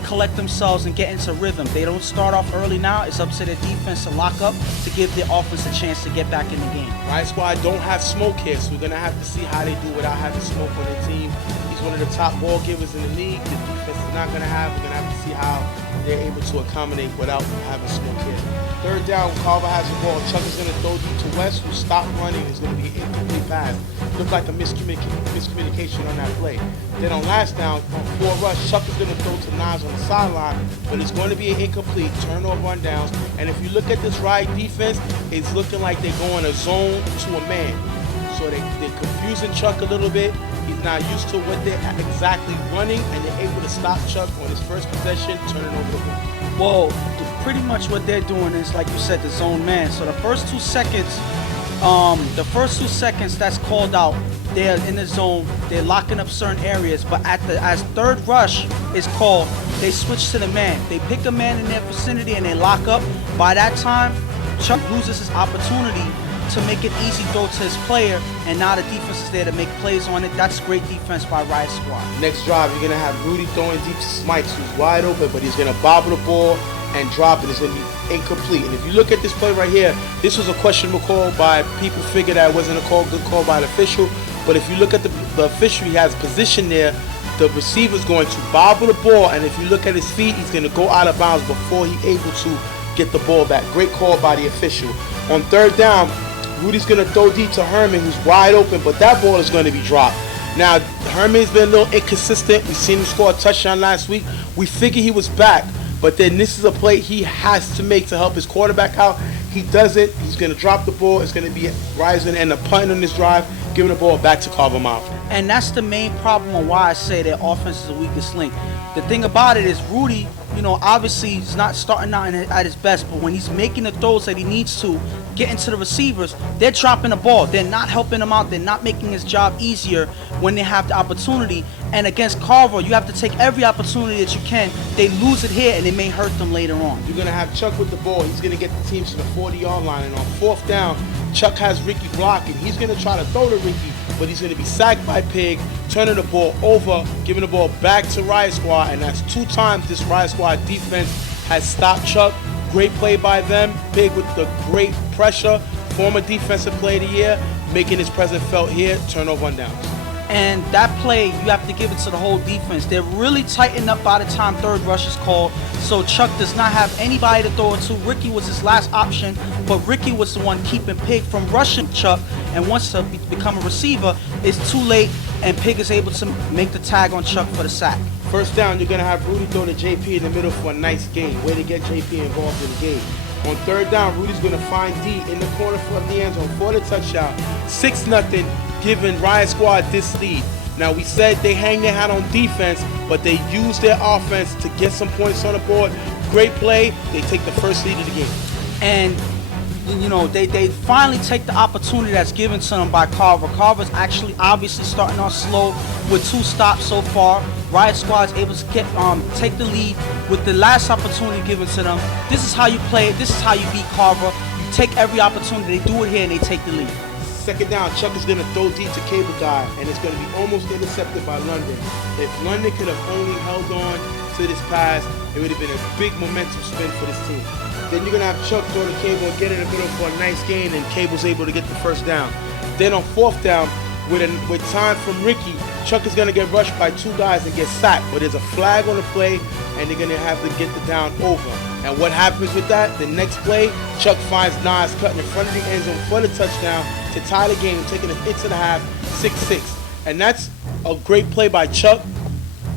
collect themselves and get into rhythm. They don't start off early now. It's up to their defense to lock up to give their offense a chance to get back in the game. Riot Squad don't have Smoke here, so we're going to have to see how they do without having Smoke on their team. He's one of the top ball givers in the league. The defense is not going to have. We're going to have to see how they're able to accommodate without having Smoke here. Third down, Carver has the ball. Chuck is going to throw deep to West, who stopped running. It's going to be an incomplete pass. Looked like a miscommunication on that play. Then on last down, on 4 rush, Chuck is going to throw to Nas on the sideline, but it's going to be an incomplete turnover on downs. And if you look at this Riot defense, it's looking like they're going a zone to a man. So they're confusing Chuck a little bit. He's not used to what they're exactly running, and they're able to stop Chuck on his first possession, turning over the ball. Well, pretty much what they're doing is, like you said, the zone man. So the first 2 seconds, that's called out, they're in the zone, they're locking up certain areas, but as third rush is called, they switch to the man. They pick a man in their vicinity and they lock up. By that time, Chuck loses his opportunity to make an easy throw to his player, and now the defense is there to make plays on it. That's great defense by Riot Squad. Next drive, you're going to have Rudy throwing deep to Smites, who's wide open, but he's going to bobble the ball and drop it. It's going to be incomplete. And if you look at this play right here, this was a questionable call by people figured that it wasn't a good call by the official. But if you look at the official, he has position there. The receiver's going to bobble the ball, and if you look at his feet, he's going to go out of bounds before he's able to get the ball back. Great call by the official. On third down, Rudy's going to throw deep to Herman, who's wide open, but that ball is going to be dropped. Now, Herman's been a little inconsistent. We've seen him score a touchdown last week. We figured he was back, but then this is a play he has to make to help his quarterback out. He doesn't. He's going to drop the ball. It's going to be Riot's going to end up punting on this drive, giving the ball back to Carver Mouth. And that's the main problem on why I say their offense is the weakest link. The thing about it is Rudy, obviously he's not starting out at his best, but when he's making the throws that he needs to, getting to the receivers, they're dropping the ball. They're not helping him out. They're not making his job easier when they have the opportunity. And against Carver, you have to take every opportunity that you can. They lose it here, and it may hurt them later on. You're going to have Chuck with the ball. He's going to get the team to the 40-yard line. And on fourth down, Chuck has Ricky blocking. He's going to try to throw to Ricky, but he's going to be sacked by Pig, turning the ball over, giving the ball back to Riot Squad. And that's 2 times this Riot Squad defense has stopped Chuck. Great play by them. Pig with the great pressure. Former defensive player of the year, making his presence felt here. Turnover on downs. And that play, you have to give it to the whole defense. They're really tightened up by the time third rush is called. So Chuck does not have anybody to throw it to. Ricky was his last option, but Ricky was the one keeping Pig from rushing Chuck. And once to become a receiver, it's too late, and Pig is able to make the tag on Chuck for the sack. First down, you're going to have Rudy throw to JP in the middle for a nice gain. Way to get JP involved in the game. On third down, Rudy's going to find D in the corner of the end zone for the touchdown. 6-0, giving Riot Squad this lead. Now, we said they hang their hat on defense, but they use their offense to get some points on the board. Great play. They take the first lead of the game. And they finally take the opportunity that's given to them by Carver. Carver's actually obviously starting off slow with 2 stops so far. Riot Squad's able to take the lead with the last opportunity given to them. This is how you play it. This is how you beat Carver. You take every opportunity. They do it here and they take the lead. Second down, Chuck is going to throw deep to Cable Guy, and it's going to be almost intercepted by London. If London could have only held on to this pass, it would have been a big momentum spin for this team. Then you're going to have Chuck throw the Cable and get in the middle for a nice gain, and Cable's able to get the first down. Then on fourth down, with time from Ricky, Chuck is going to get rushed by 2 guys and get sacked, but there's a flag on the play, and they're going to have to get the down over. And what happens with that? The next play, Chuck finds Nas cutting in front of the end zone for the touchdown to tie the game, taking it into the half, 6-6. And that's a great play by Chuck,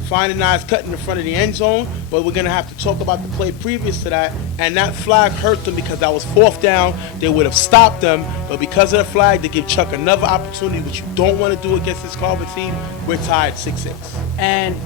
finding Nas cutting in front of the end zone. But we're going to have to talk about the play previous to that. And that flag hurt them because that was fourth down. They would have stopped them. But because of the flag, they give Chuck another opportunity, which you don't want to do against this Carver team. We're tied 6-6. And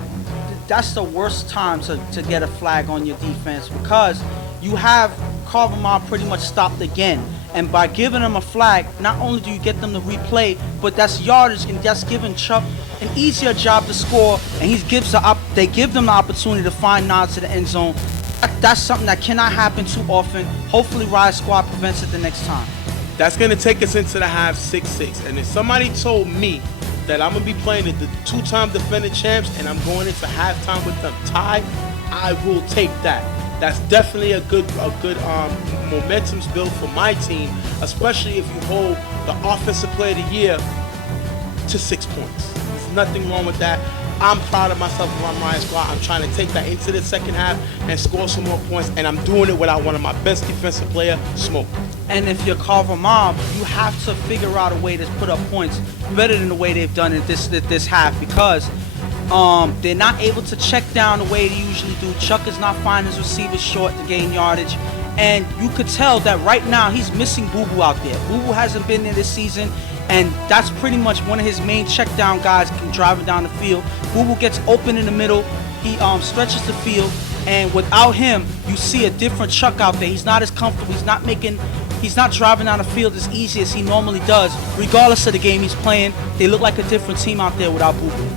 that's the worst time to get a flag on your defense, because you have Carver Mob pretty much stopped again. And by giving them a flag, not only do you get them to replay, but that's yardage and that's giving Chuck an easier job to score. And they give them the opportunity to find nods to the end zone. That's something that cannot happen too often. Hopefully Riot Squad prevents it the next time. That's going to take us into the half 6-6. And if somebody told me that I'm going to be playing the two-time defending champs and I'm going into halftime with them tied, I will take that. That's definitely a good momentum build for my team, especially if you hold the Offensive Player of the Year to 6 points. There's nothing wrong with that. I'm proud of myself for my Riot Squad. I'm trying to take that into the second half and score some more points, and I'm doing it without one of my best defensive player, Smoke. And if you're Carver Mob, you have to figure out a way to put up points better than the way they've done it this half, because they're not able to check down the way they usually do. Chuck is not finding his receivers short to gain yardage. And you could tell that right now he's missing Boo Boo out there. Boo Boo hasn't been there this season, and that's pretty much one of his main check down guys driving down the field. Boo Boo gets open in the middle. He stretches the field, and without him, you see a different Chuck out there. He's not as comfortable. He's not driving down the field as easy as he normally does. Regardless of the game he's playing, they look like a different team out there without Boo Boo.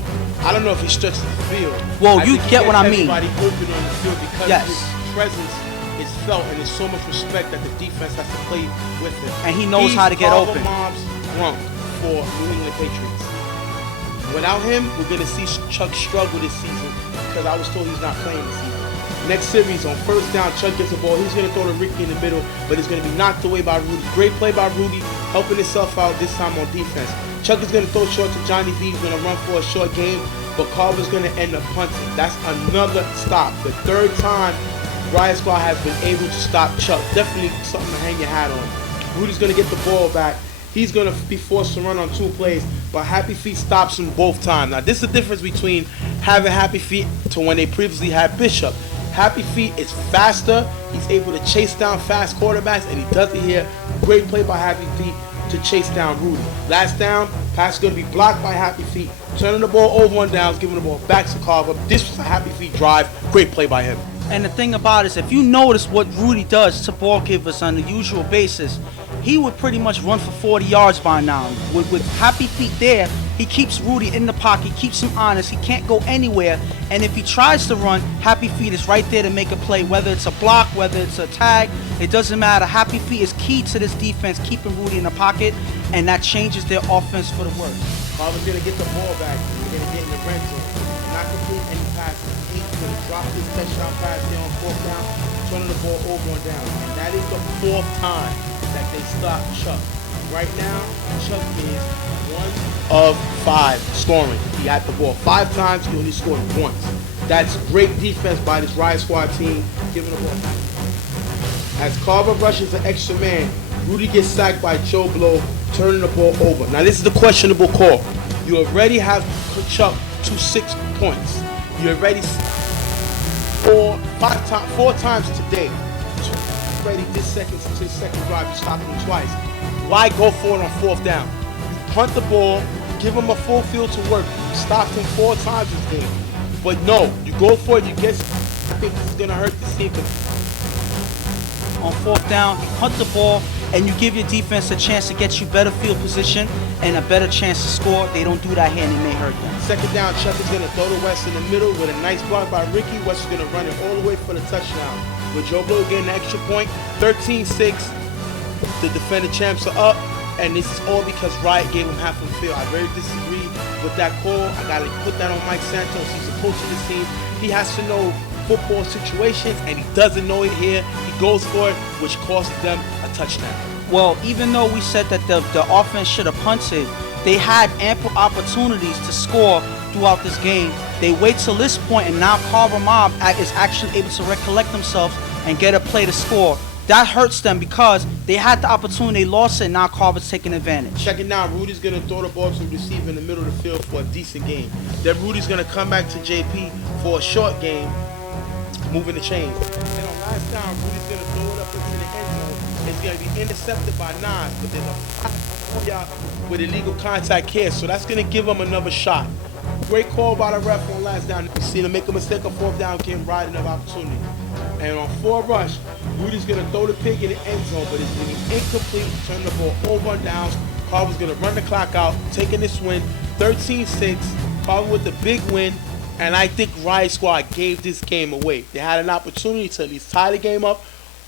I don't know if he stretches the field. Well, I you think get what I mean. Everybody open on the field because Yes. his presence is felt, and there's so much respect that the defense has to play with him. And he knows how to get Carver open. Mob's grump for New England Patriots. Without him, we're going to see Chuck struggle this season because I was told he's not playing this season. Next series, on first down, Chuck gets the ball. He's going to throw to Ricky in the middle, but it's going to be knocked away by Rudy. Great play by Rudy, helping himself out this time on defense. Chuck is going to throw short to Johnny V. He's going to run for a short game, but Carver's going to end up punting. That's another stop. The third time Riot Squad has been able to stop Chuck. Definitely something to hang your hat on. Rudy's going to get the ball back. He's going to be forced to run on 2 plays, but Happy Feet stops him both times. Now, this is the difference between having Happy Feet to when they previously had Bishop. Happy Feet is faster. He's able to chase down fast quarterbacks, and he does it here. Great play by Happy Feet to chase down Rudy. Last down, pass is going to be blocked by Happy Feet. Turning the ball over on downs, giving the ball back to Carver. This was a Happy Feet drive. Great play by him. And the thing about it is, if you notice what Rudy does to ball givers on the usual basis, he would pretty much run for 40 yards by now. With Happy Feet there, he keeps Rudy in the pocket, keeps him honest. He can't go anywhere. And if he tries to run, Happy Feet is right there to make a play. Whether it's a block, whether it's a tag, it doesn't matter. Happy Feet is key to this defense, keeping Rudy in the pocket, and that changes their offense for the worse. Carver's going to get the ball back. We're going to get in the red zone. Not complete any passes. He's going to drop this touchdown pass there on 4th down, turning the ball over on down. And that is the 4th time that they stop Chuck. Right now, Chuck is 1 of 5 scoring. He had the ball 5 times, he only scored once. That's great defense by this Riot Squad team, giving the ball back. As Carver rushes an extra man, Rudy gets sacked by Joe Blow, turning the ball over. Now this is the questionable call. You already have Chuck to 6 points. You already 4 times today. Already this second drive, you stopped him twice. Why go for it on 4th down? You punt the ball, give him a full field to work. You stopped him 4 times this game. But no, you go for it, you get. I think this is gonna hurt the team. On 4th down, you punt the ball, and you give your defense a chance to get you better field position and a better chance to score. They don't do that here, and it may hurt them. 2nd down, Chuck is gonna throw to West in the middle with a nice block by Ricky. West is gonna run it all the way for the touchdown. With Joe Blow getting the extra point, 13-6. The defending champs are up, and this is all because Riot gave him half of the field. I very disagree with that call. I gotta put that on Mike Santos. He's the coach of this team. He has to know football situations, and he doesn't know it here. He goes for it, which costs them a touchdown. Well, even though we said that the offense should have punted, they had ample opportunities to score throughout this game. They wait till this point, and now Carver Mob is actually able to recollect themselves and get a play to score. That hurts them because they had the opportunity, they lost it, and now Carver's taking advantage. Second down, Rudy's going to throw the ball to the receiver in the middle of the field for a decent game. Then Rudy's going to come back to JP for a short game, moving the chains. And on last down, Rudy's going to throw it up into the end zone. It's going to be intercepted by Nas, but there's a with illegal contact here, so that's going to give him another shot. Great call by the ref on last down. You see him make a mistake on 4th down, give him right another opportunity. And on 4 rush, Rudy's going to throw the pick in the end zone, but it's going to be incomplete, turn the ball over and downs. Carver's going to run the clock out, taking this win, 13-6. Carver with the big win, and I think Riot Squad gave this game away. They had an opportunity to at least tie the game up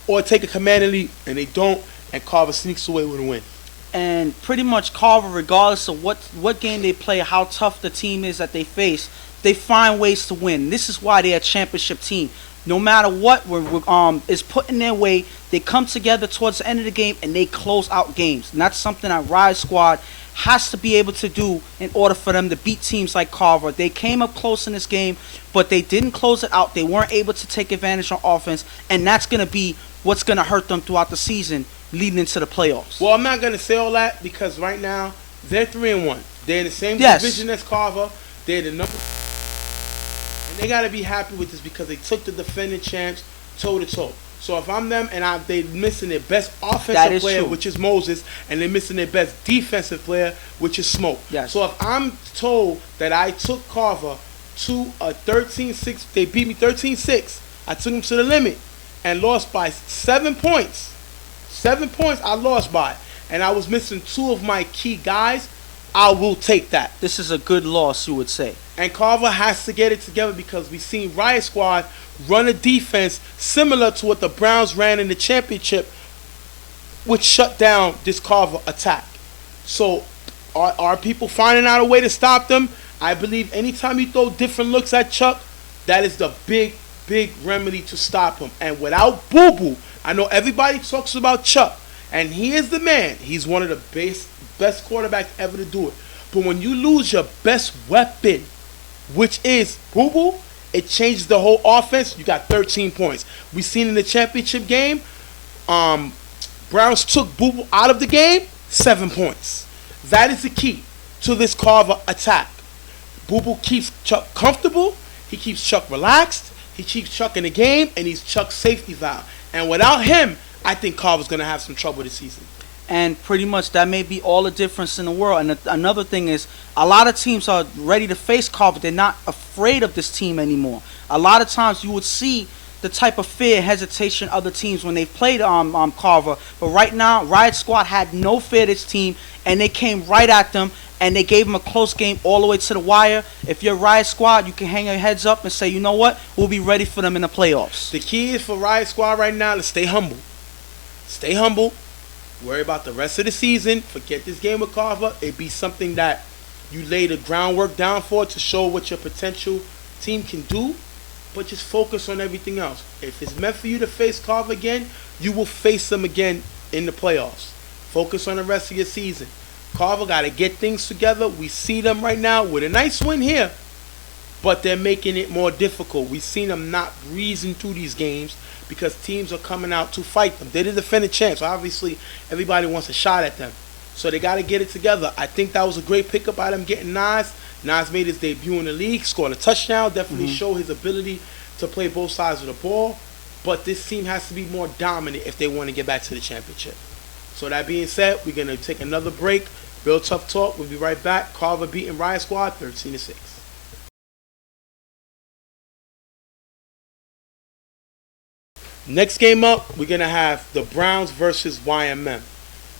or take a commanding lead, and they don't, and Carver sneaks away with a win. And pretty much Carver, regardless of what game they play, how tough the team is that they face, they find ways to win. This is why they're a championship team. No matter what is put in their way, they come together towards the end of the game and they close out games. And that's something that Riot Squad has to be able to do in order for them to beat teams like Carver. They came up close in this game, but they didn't close it out. They weren't able to take advantage on offense, and that's going to be what's going to hurt them throughout the season leading into the playoffs. Well, I'm not going to say all that because right now they're 3-1. They're in the same division as Carver. They're the number. And they got to be happy with this because they took the defending champs toe-to-toe. So if I'm them and they're missing their best offensive player, which is Moses, and they're missing their best defensive player, which is Smoke. Yes. So if I'm told that I took Carver to a 13-6, they beat me 13-6. I took them to the limit and lost by 7 points. 7 points I lost by. And I was missing 2 of my key guys. I will take that. This is a good loss, you would say. And Carver has to get it together because we've seen Riot Squad run a defense similar to what the Browns ran in the championship, which shut down this Carver attack. So are people finding out a way to stop them? I believe anytime you throw different looks at Chuck, that is the big remedy to stop him. And without Boo Boo, I know everybody talks about Chuck, and he is the man. He's one of the best quarterbacks ever to do it. But when you lose your best weapon, which is Boo Boo, it changes the whole offense. You got 13 points. We seen in the championship game, Browns took Boo Boo out of the game, 7 points. That is the key to this Carver attack. Boo Boo keeps Chuck comfortable. He keeps Chuck relaxed. He keeps Chuck in the game, and he's Chuck's safety valve. And without him, I think Carver's going to have some trouble this season. And pretty much that may be all the difference in the world. And another thing is, a lot of teams are ready to face Carver. They're not afraid of this team anymore. A lot of times you would see the type of fear, hesitation other teams when they've played Carver. But right now, Riot Squad had no fear of this team, and they came right at them, and they gave them a close game all the way to the wire. If you're Riot Squad, you can hang your heads up and say, you know what, we'll be ready for them in the playoffs. The key is for Riot Squad right now to stay humble. Stay humble. Worry about the rest of the season. Forget this game with Carver. It be something that you lay the groundwork down for to show what your potential team can do. But just focus on everything else. If it's meant for you to face Carver again, you will face them again in the playoffs. Focus on the rest of your season. Carver got to get things together. We see them right now with a nice win here, but they're making it more difficult. We've seen them not breezing through these games because teams are coming out to fight them. They're the defending champs. Obviously, everybody wants a shot at them. So they got to get it together. I think that was a great pickup by them getting Nas. Nas made his debut in the league, scored a touchdown, definitely showed his ability to play both sides of the ball. But this team has to be more dominant if they want to get back to the championship. So that being said, we're going to take another break. Real Tough Talk. We'll be right back. Carver beating Riot Squad 13-6. Next game up, we're going to have the Browns versus YMM.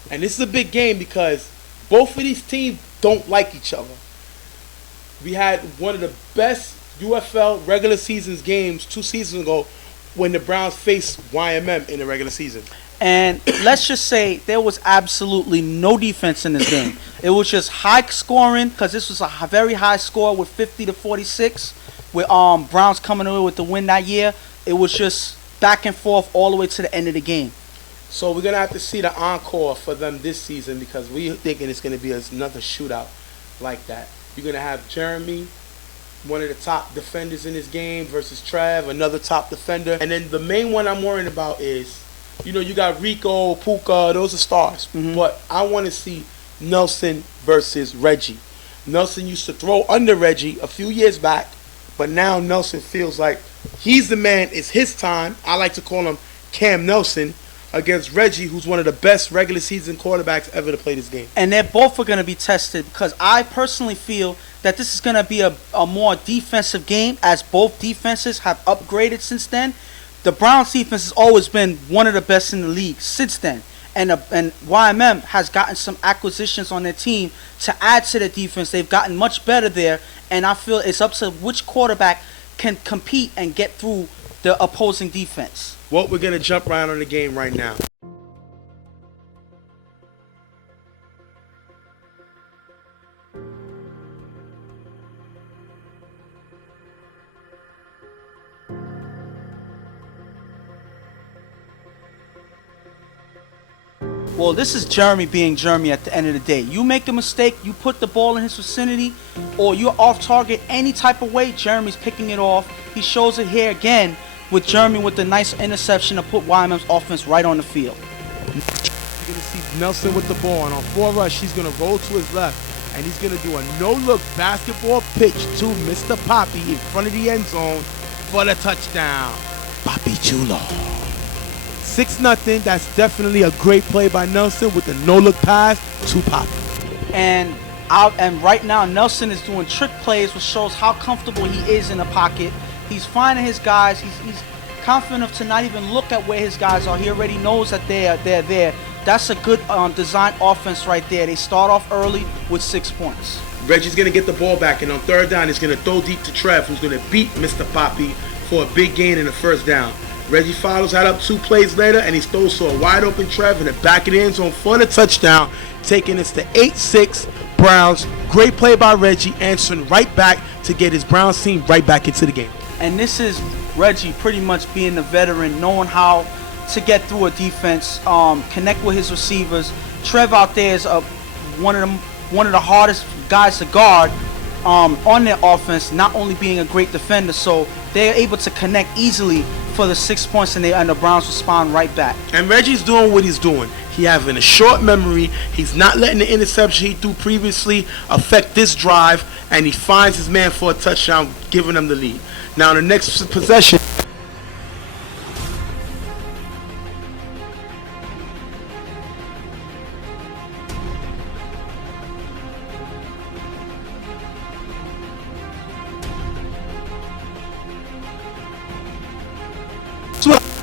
And this is a big game because both of these teams don't like each other. We had one of the best UFL regular seasons games 2 seasons ago when the Browns faced YMM in the regular season. And let's just say there was absolutely no defense in this game. It was just high scoring because this was a very high score with 50-46 with Browns coming away with the win that year. It was just back and forth all the way to the end of the game. So we're going to have to see the encore for them this season because we're thinking it's going to be another shootout like that. You're going to have Jeremy, one of the top defenders in this game, versus Trav, another top defender. And then the main one I'm worrying about is, you know, you got Rico, Puka, those are stars. But I want to see Nelson versus Reggie. Nelson used to throw under Reggie a few years back, but now Nelson feels like he's the man. It's his time. I like to call him Cam Nelson against Reggie, who's one of the best regular season quarterbacks ever to play this game. And they're both are going to be tested because I personally feel that this is going to be a more defensive game as both defenses have upgraded since then. the Browns defense has always been one of the best in the league since then. And YMM has gotten some acquisitions on their team to add to the defense. They've gotten much better there, and I feel it's up to which quarterback can compete and get through the opposing defense. Well, we're going to jump right on the game right now. Well, this is Jeremy being Jeremy at the end of the day. You make a mistake, you put the ball in his vicinity, or you're off target any type of way, Jeremy's picking it off. He shows it here again with Jeremy with the nice interception to put YMM's offense right on the field. You're going to see Nelson with the ball, and on 4 rush, he's going to roll to his left, and he's going to do a no-look basketball pitch to Mr. Poppy in front of the end zone for the touchdown. Poppy Chulo. 6-0. That's definitely a great play by Nelson with the no-look pass to Poppy. And right now, Nelson is doing trick plays, which shows how comfortable he is in the pocket. He's finding his guys. He's confident enough to not even look at where his guys are. He already knows that they're there. That's a good design offense right there. They start off early with 6 points. Reggie's going to get the ball back, and on 3rd down, he's going to throw deep to Trev, who's going to beat Mr. Poppy for a big gain in the 1st down. Reggie follows that up 2 plays later, and he throws to a wide-open Trev in the back of the end zone for the touchdown, taking us to 8-6 Browns. Great play by Reggie, answering right back to get his Browns team right back into the game. And this is Reggie pretty much being the veteran, knowing how to get through a defense, connect with his receivers. Trev out there is one of the hardest guys to guard on their offense, not only being a great defender, so they're able to connect easily for the 6 points, and the Browns respond right back. And Reggie's doing what he's doing. He having a short memory. He's not letting the interception he threw previously affect this drive, and he finds his man for a touchdown, giving them the lead. Now, in the next possession,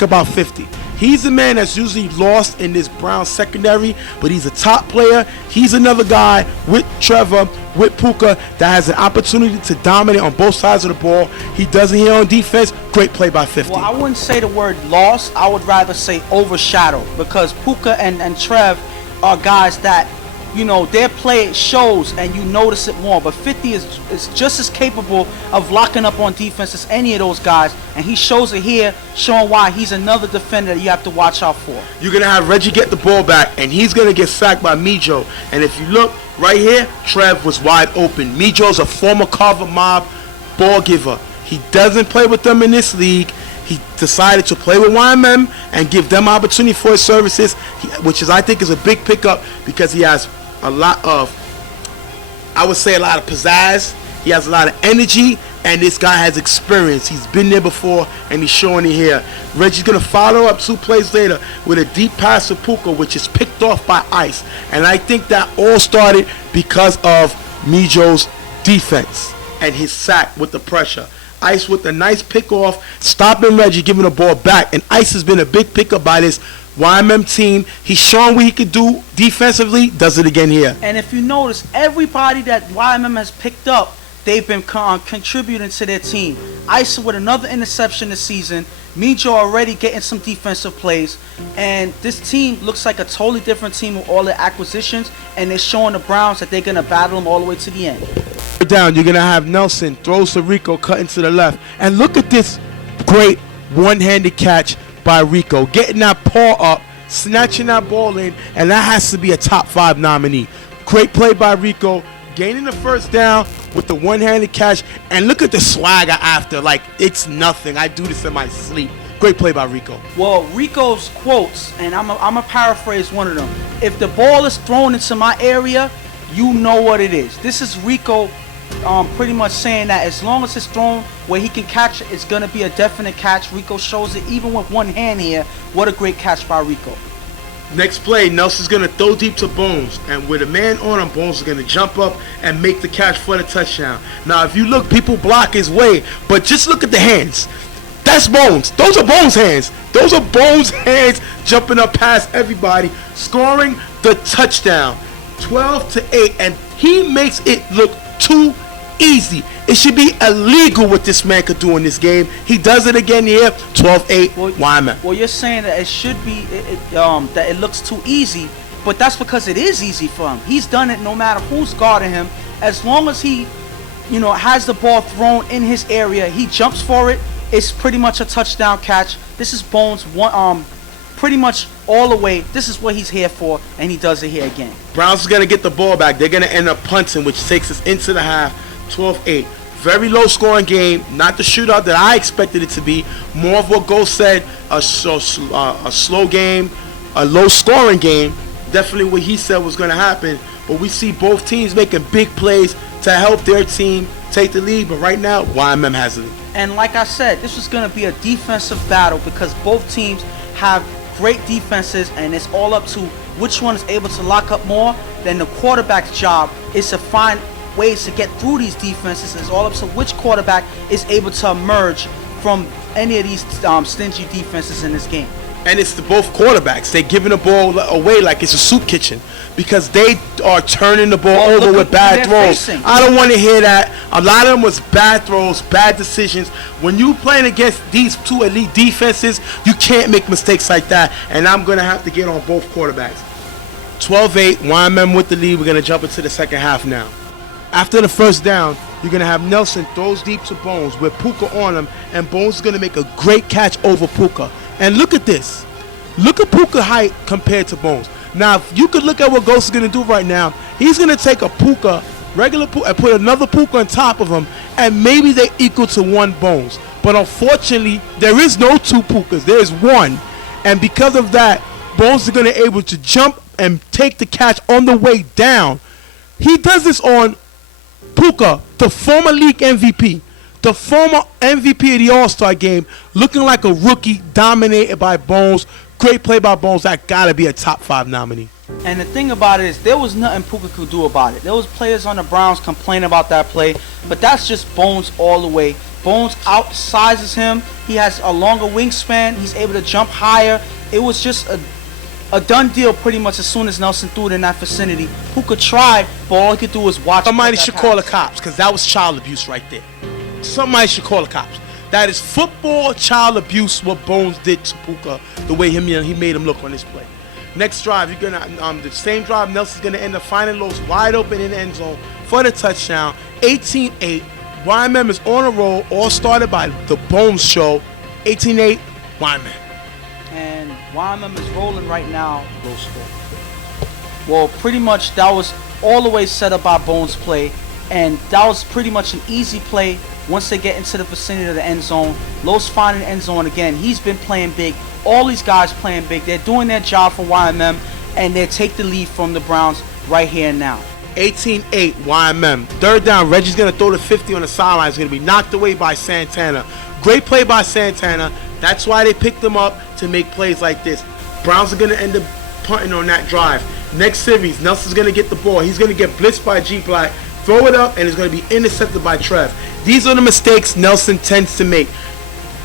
about 50. He's the man that's usually lost in this Browns secondary, but he's a top player. He's another guy with Trevor, with Puka, that has an opportunity to dominate on both sides of the ball. He does it here on defense. Great play by 50. Well, I wouldn't say the word lost. I would rather say overshadowed, because Puka and Trev are guys that, you know, their play shows and you notice it more. But 50 is just as capable of locking up on defense as any of those guys. And he shows it here, showing why he's another defender that you have to watch out for. You're going to have Reggie get the ball back, and he's going to get sacked by Mijo. And if you look right here, Trev was wide open. Mijo's a former Carver Mob ball giver. He doesn't play with them in this league. He decided to play with YMM and give them opportunity for his services, which is, I think, is a big pickup, because he has a lot of, I would say, a lot of pizzazz. He has a lot of energy, and this guy has experience. He's been there before, and he's showing it here. Reggie's going to follow up 2 plays later with a deep pass to Puka, which is picked off by Ice. And I think that all started because of Mijo's defense and his sack with the pressure. Ice with a nice pick off, stopping Reggie, giving the ball back. And Ice has been a big pickup by this YMM team. He's showing what he can do defensively, does it again here. And if you notice, everybody that YMM has picked up, they've been contributing to their team. Ice with another interception this season. Mijo already getting some defensive plays. And this team looks like a totally different team with all their acquisitions. And they're showing the Browns that they're going to battle them all the way to the end. Down, you're going to have Nelson throws to Rico, cutting to the left. And look at this great one-handed catch by Rico, getting that paw up, snatching that ball in, and that has to be a top 5 nominee. Great play by Rico, gaining the 1st down with the one-handed catch, and look at the swagger after, like it's nothing. I do this in my sleep. Great play by Rico. Well, Rico's quotes, and I'm a paraphrase one of them. If the ball is thrown into my area, you know what it is. This is Rico pretty much saying that as long as it's thrown where he can catch it, it's going to be a definite catch. Rico shows it even with one hand here. What a great catch by Rico. Next play, Nelson's going to throw deep to Bones, and with a man on him, Bones is going to jump up and make the catch for the touchdown. Now, if you look, people block his way, but just look at the hands. That's Bones. Those are Bones hands. Those are Bones hands jumping up past everybody, scoring the touchdown. 12-8, and he makes it look too easy. It should be illegal what this man could do in this game. He does it again here. 12-8. Wyman. Well, you're saying that it should be that it looks too easy, but that's because it is easy for him. He's done it no matter who's guarding him. As long as he, has the ball thrown in his area, he jumps for it. It's pretty much a touchdown catch. This is Bones pretty much all the way. This is what he's here for, and he does it here again. Browns is gonna get the ball back. They're gonna end up punting, which takes us into the half. 12-8. Very low scoring game. Not the shootout that I expected it to be. More of what Ghost said, a slow game, a low scoring game. Definitely what he said was going to happen. But we see both teams making big plays to help their team take the lead. But right now, YMM has the lead. And like I said, this was going to be a defensive battle because both teams have great defenses, and it's all up to which one is able to lock up more. Then the quarterback's job is to find ways to get through these defenses. It's all up to which quarterback is able to emerge from any of these stingy defenses in this game. And it's both quarterbacks. They're giving the ball away like it's a soup kitchen because they are turning the ball over with bad throws. I don't want to hear that. A lot of them was bad throws, bad decisions. When you playing against these two elite defenses, you can't make mistakes like that. And I'm going to have to get on both quarterbacks. 12-8, YMM with the lead. We're going to jump into the second half now. After the first down, you're going to have Nelson throws deep to Bones with Puka on him, and Bones is going to make a great catch over Puka. And look at this. Look at Puka height compared to Bones. Now, if you could look at what Ghost is going to do right now, he's going to take a Puka, regular Puka, and put another Puka on top of him, and maybe they equal to one Bones. But unfortunately, there is no two Pukas. There is one. And because of that, Bones is going to be able to jump and take the catch on the way down. He does this on Puka, the former league MVP, the former MVP of the All-Star game, looking like a rookie, dominated by Bones. Great play by Bones. That gotta be a top 5 nominee. And the thing about it is, there was nothing Puka could do about it. There was players on the Browns complaining about that play, but that's just Bones all the way. Bones outsizes him. He has a longer wingspan. He's able to jump higher. It was just a done deal pretty much as soon as Nelson threw it in that vicinity. Puka tried, but all he could do was watch. Somebody should call the cops, because that was child abuse right there. Somebody should call the cops. That is football child abuse, what Bones did to Puka, the way he made him look on this play. Next drive, you're gonna the same drive, Nelson's gonna end up finding Los wide open in the end zone for the touchdown. 18-8. YMM is on a roll, all started by the Bones show. 18-8, YMM. And YMM is rolling right now. Low score. Well, pretty much that was all the way set up by Bones' play, and that was pretty much an easy play once they get into the vicinity of the end zone. Los finding the end zone again. He's been playing big. All these guys playing big. They're doing their job for YMM, and they take the lead from the Browns right here and now. 18-8, YMM. Third down, Reggie's going to throw the 50 on the sideline. It's going to be knocked away by Santana. Great play by Santana. That's why they picked him up, to make plays like this. Browns are going to end up punting on that drive. Next series, Nelson's going to get the ball. He's going to get blitzed by G Black, throw it up, and it's going to be intercepted by Trev. These are the mistakes Nelson tends to make.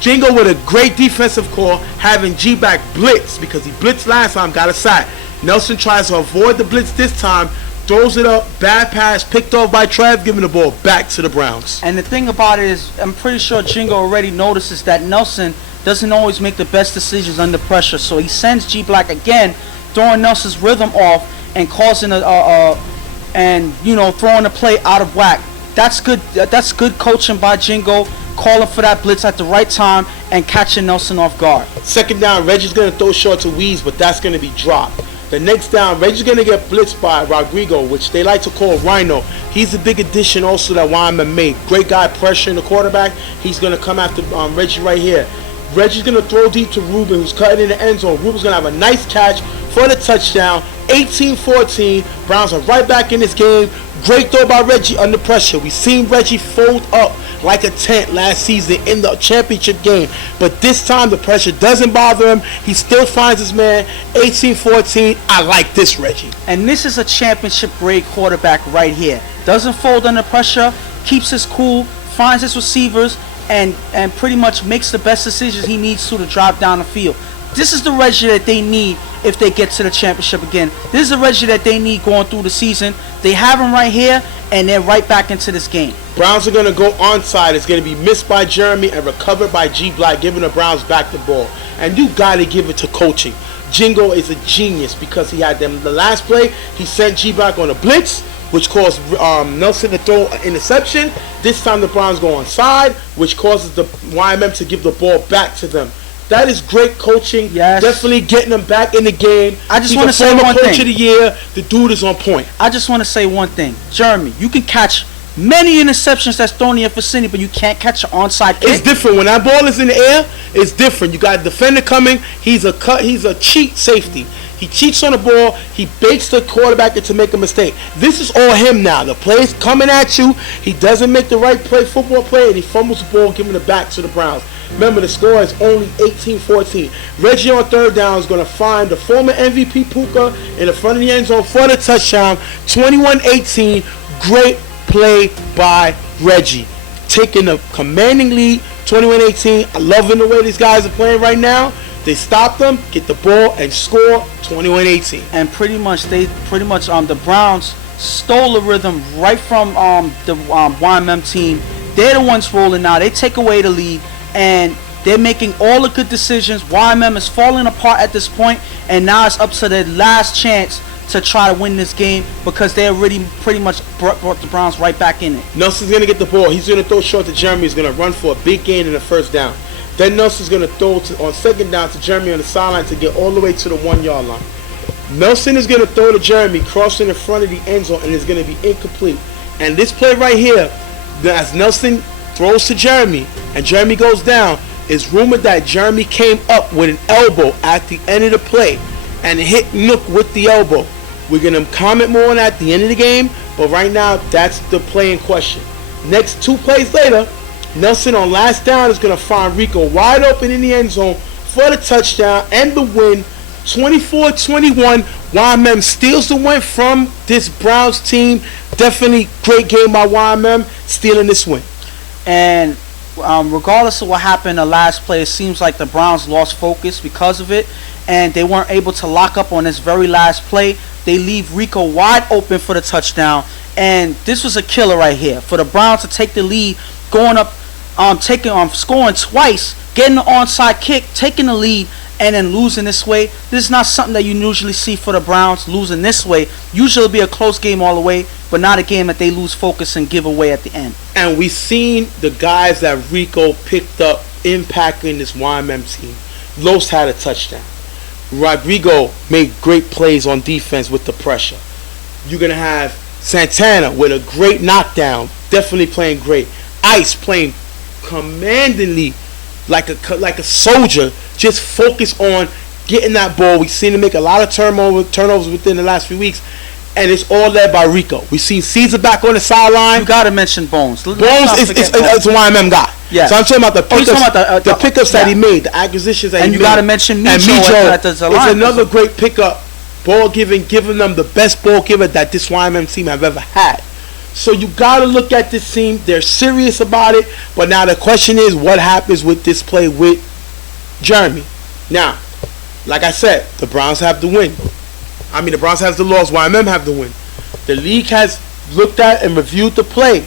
Jingo with a great defensive call, having G Black blitz, because he blitzed last time, got a sack. Nelson tries to avoid the blitz this time, throws it up, bad pass, picked off by Trev, giving the ball back to the Browns. And the thing about it is, I'm pretty sure Jingo already notices that Nelson doesn't always make the best decisions under pressure. So he sends G Black again, throwing Nelson's rhythm off and causing throwing the play out of whack. That's good. That's good coaching by Jingo, calling for that blitz at the right time and catching Nelson off guard. Second down, Reggie's going to throw short to Weeze, but that's going to be dropped. The next down, Reggie's going to get blitzed by Rodrigo, which they like to call Rhino. He's a big addition also that Wyman made. Great guy pressuring the quarterback. He's going to come after Reggie right here. Reggie's going to throw deep to Ruben, who's cutting in the end zone. Ruben's going to have a nice catch for the touchdown. 18-14. Browns are right back in this game. Great throw by Reggie under pressure. We've seen Reggie fold up like a tent last season in the championship game. But this time the pressure doesn't bother him. He still finds his man. 18-14. I like this Reggie. And this is a championship grade quarterback right here. Doesn't fold under pressure. Keeps his cool. Finds his receivers. and pretty much makes the best decisions he needs to drive down the field. This is the Reggie that they need if they get to the championship again. This is the Reggie that they need going through the season. They have him right here, and they're right back into this game. Browns are going to go onside. It's going to be missed by Jeremy and recovered by G Black, giving the Browns back the ball. And you got to give it to coaching. Jingo is a genius because he had them the last play. He sent G Black on a blitz, which caused Nelson to throw an interception. This time the Browns go onside, which causes the YMM to give the ball back to them. That is great coaching. Yes. Definitely getting them back in the game. I just want to say one Coach thing. of the year. The dude is on point. I just want to say one thing. Jeremy, you can catch many interceptions that's thrown in your vicinity, but you can't catch an onside kick. It's different. When that ball is in the air, it's different. You got a defender coming. He's a cheat safety. He cheats on the ball. He baits the quarterback into make a mistake. This is all him now. The play's coming at you. He doesn't make the right football play, and he fumbles the ball, giving it back to the Browns. Remember, the score is only 18-14. Reggie on third down is going to find the former MVP Puka in the front of the end zone for the touchdown. 21-18. Great play by Reggie. Taking a commanding lead, 21-18. I'm loving the way these guys are playing right now. They stop them, get the ball, and score 21-18. And pretty much the Browns stole the rhythm right from the YMM team. They're the ones rolling now. They take away the lead, and they're making all the good decisions. YMM is falling apart at this point, and now it's up to their last chance to try to win this game because they already pretty much brought the Browns right back in it. Nelson's going to get the ball. He's going to throw short to Jeremy. He's going to run for a big gain in the first down. Then Nelson's going to throw on second down to Jeremy on the sideline to get all the way to the 1 yard line. Nelson is going to throw to Jeremy, crossing in front of the end zone, and it's going to be incomplete. And this play right here, as Nelson throws to Jeremy, and Jeremy goes down, it's rumored that Jeremy came up with an elbow at the end of the play and hit Nook with the elbow. We're going to comment more on that at the end of the game, but right now, that's the play in question. Next 2 plays later, Nelson on last down is going to find Rico wide open in the end zone for the touchdown and the win. 24-21. YMM steals the win from this Browns team. Definitely great game by YMM, stealing this win. And regardless of what happened in the last play, it seems like the Browns lost focus because of it, and they weren't able to lock up on this very last play. They leave Rico wide open for the touchdown, and this was a killer right here for the Browns to take the lead, going up, scoring twice, getting the onside kick, taking the lead, and then losing this way. This is not something that you usually see for the Browns, losing this way. Usually it'll be a close game all the way, but not a game that they lose focus and give away at the end. And we've seen the guys that Rico picked up impacting this YMM team. Los had a touchdown. Rodrigo made great plays on defense with the pressure. You're going to have Santana with a great knockdown, definitely playing great. Ice playing commandingly like a soldier, just focus on getting that ball. We've seen him make a lot of turnovers within the last few weeks, and it's all led by Rico. We've seen Caesar back on the sideline. You got to mention Bones. Bones is a YMM guy. Yes. So I'm talking about the pickups, the pickups that he made, the acquisitions that he made. And you got to mention Mijo. And Mijo is is another great pickup. Ball giving them the best ball giver that this YMM team have ever had. So you got to look at this team. They're serious about it. But now the question is, what happens with this play with Jeremy? Now, like I said, the Browns have the win. I mean, the Browns have the loss. YMM have the win. The league has looked at and reviewed the play,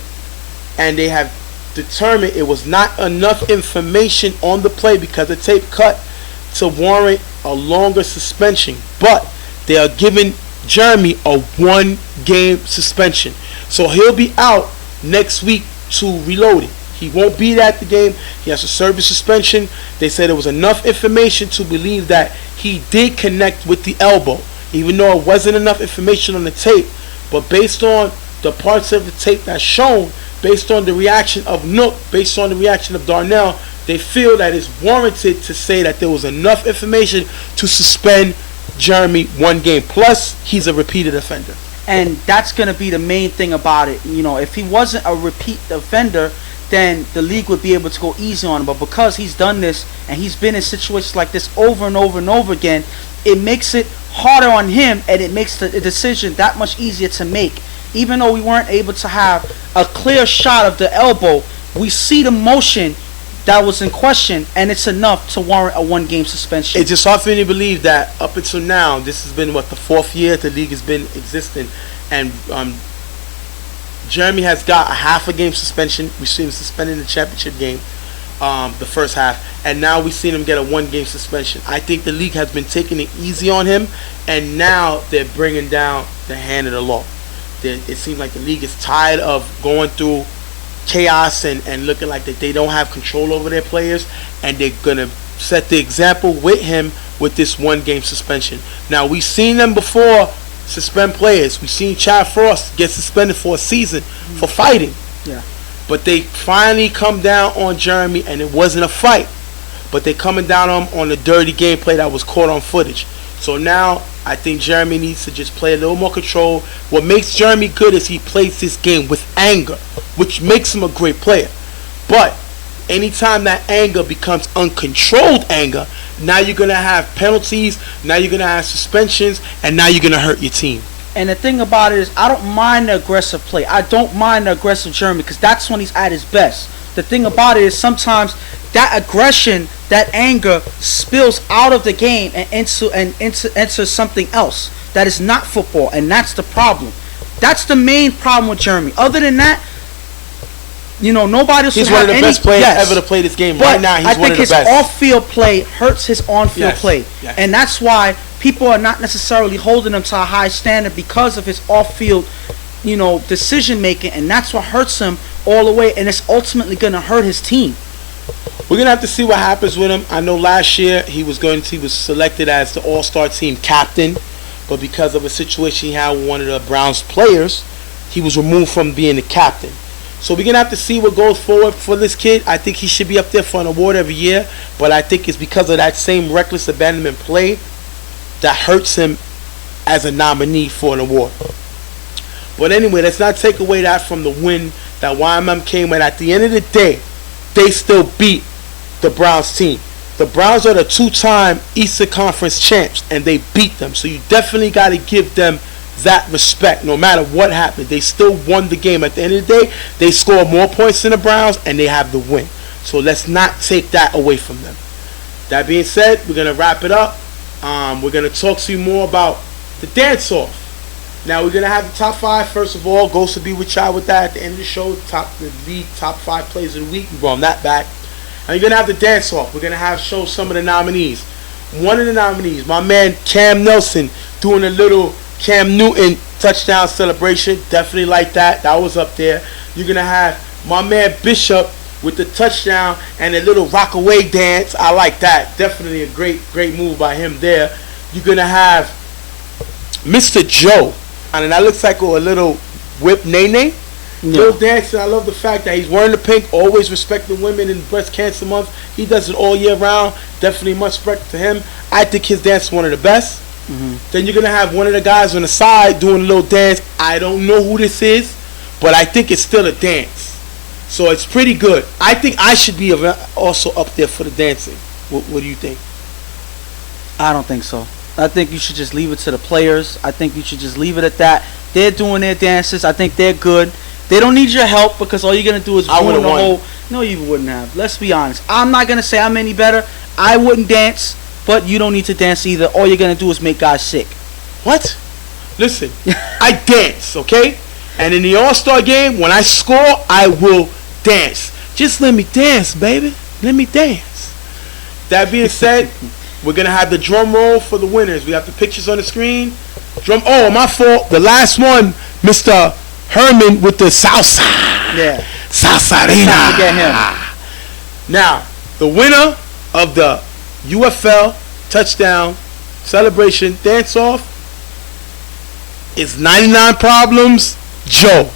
and they have determined it was not enough information on the play because the tape cut to warrant a longer suspension. But they are giving Jeremy a 1-game suspension. So he'll be out next week to reload it. He won't be at the game. He has to serve a suspension. They said there was enough information to believe that he did connect with the elbow, even though it wasn't enough information on the tape. But based on the parts of the tape that's shown, based on the reaction of Nook, based on the reaction of Darnell, they feel that it's warranted to say that there was enough information to suspend Jeremy 1 game. Plus, he's a repeated offender. And that's going to be the main thing about it. You know, if he wasn't a repeat offender, then the league would be able to go easy on him. But because he's done this and he's been in situations like this over and over and over again, it makes it harder on him, and it makes the decision that much easier to make. Even though we weren't able to have a clear shot of the elbow, we see the motion that was in question, and it's enough to warrant a 1-game suspension. It's just hard for me to believe that up until now, this has been, the 4th year the league has been existing, and Jeremy has got a half a game suspension. We see him suspended in the championship game, the first half, and now we've seen him get a 1-game suspension. I think the league has been taking it easy on him, and now they're bringing down the hand of the law. It seems like the league is tired of going through chaos and looking like that they don't have control over their players, and they're going to set the example with him with this 1-game suspension. Now, we've seen them before suspend players. We've seen Chad Frost get suspended for a season for fighting. Yeah. But they finally come down on Jeremy, and it wasn't a fight. But they're coming down on him on the dirty gameplay that was caught on footage. So now I think Jeremy needs to just play a little more control. What makes Jeremy good is he plays this game with anger, which makes him a great player. But anytime that anger becomes uncontrolled anger, now you're going to have penalties, now you're going to have suspensions, and now you're going to hurt your team. And the thing about it is, I don't mind the aggressive play. I don't mind the aggressive Jeremy, because that's when he's at his best. The thing about it is, sometimes that aggression, that anger spills out of the game and into something else that is not football, and that's the problem. That's the main problem with Jeremy. Other than that, nobody else. He's one of the best players ever to play this game. But right now, he's one of the best. I think his off-field play hurts his on-field play, yes. and that's why people are not necessarily holding him to a high standard because of his off-field, decision making, and that's what hurts him all the way, and it's ultimately going to hurt his team. We're going to have to see what happens with him. I know last year he was selected as the All-Star team captain, but because of a situation he had with one of the Browns players, he was removed from being the captain. So we're going to have to see what goes forward for this kid. I think he should be up there for an award every year, but I think it's because of that same reckless abandonment play that hurts him as a nominee for an award. But anyway, let's not take away that from the win that YMM came with. At the end of the day, they still beat the Browns team. The Browns are the 2-time Eastern Conference champs, and they beat them. So you definitely got to give them that respect. No matter what happened, they still won the game. At the end of the day, they score more points than the Browns, and they have the win. So let's not take that away from them. That being said, we're going to wrap it up. We're going to talk to you more about the dance-off. Now, we're going to have the top 5. First of all, Ghost will be with y'all with that at the end of the show. The league top 5 plays of the week. We run that back. And you're going to have the dance-off. We're going to show some of the nominees. One of the nominees, my man Cam Nelson, doing a little Cam Newton touchdown celebration. Definitely like that. That was up there. You're going to have my man Bishop with the touchdown and a little rockaway dance. I like that. Definitely a great move by him there. You're going to have Mr. Joe. And that looks like a little whip nene. Little dancing. I love the fact that he's wearing the pink, always respecting women in Breast Cancer Month. He does it all year round. Definitely much respect to him. I think his dance is one of the best. Mm-hmm. Then you're going to have one of the guys on the side doing a little dance. I don't know who this is, but I think it's still a dance. So it's pretty good. I think I should be also up there for the dancing. What do you think? I don't think so. I think you should just leave it to the players. I think you should just leave it at that. They're doing their dances. I think they're good. They don't need your help because all you're going to do is ruin the whole... No, you wouldn't have. Let's be honest. I'm not going to say I'm any better. I wouldn't dance, but you don't need to dance either. All you're going to do is make guys sick. What? Listen, I dance, okay? And in the All-Star game, when I score, I will dance. Just let me dance, baby. Let me dance. That being said, we're going to have the drum roll for the winners. We have the pictures on the screen. Oh, my fault. The last one, Mr. Herman with the salsa. Yeah. Salsarina. Forget him. Now, the winner of the UFL touchdown celebration dance-off is 99 Problems Joe.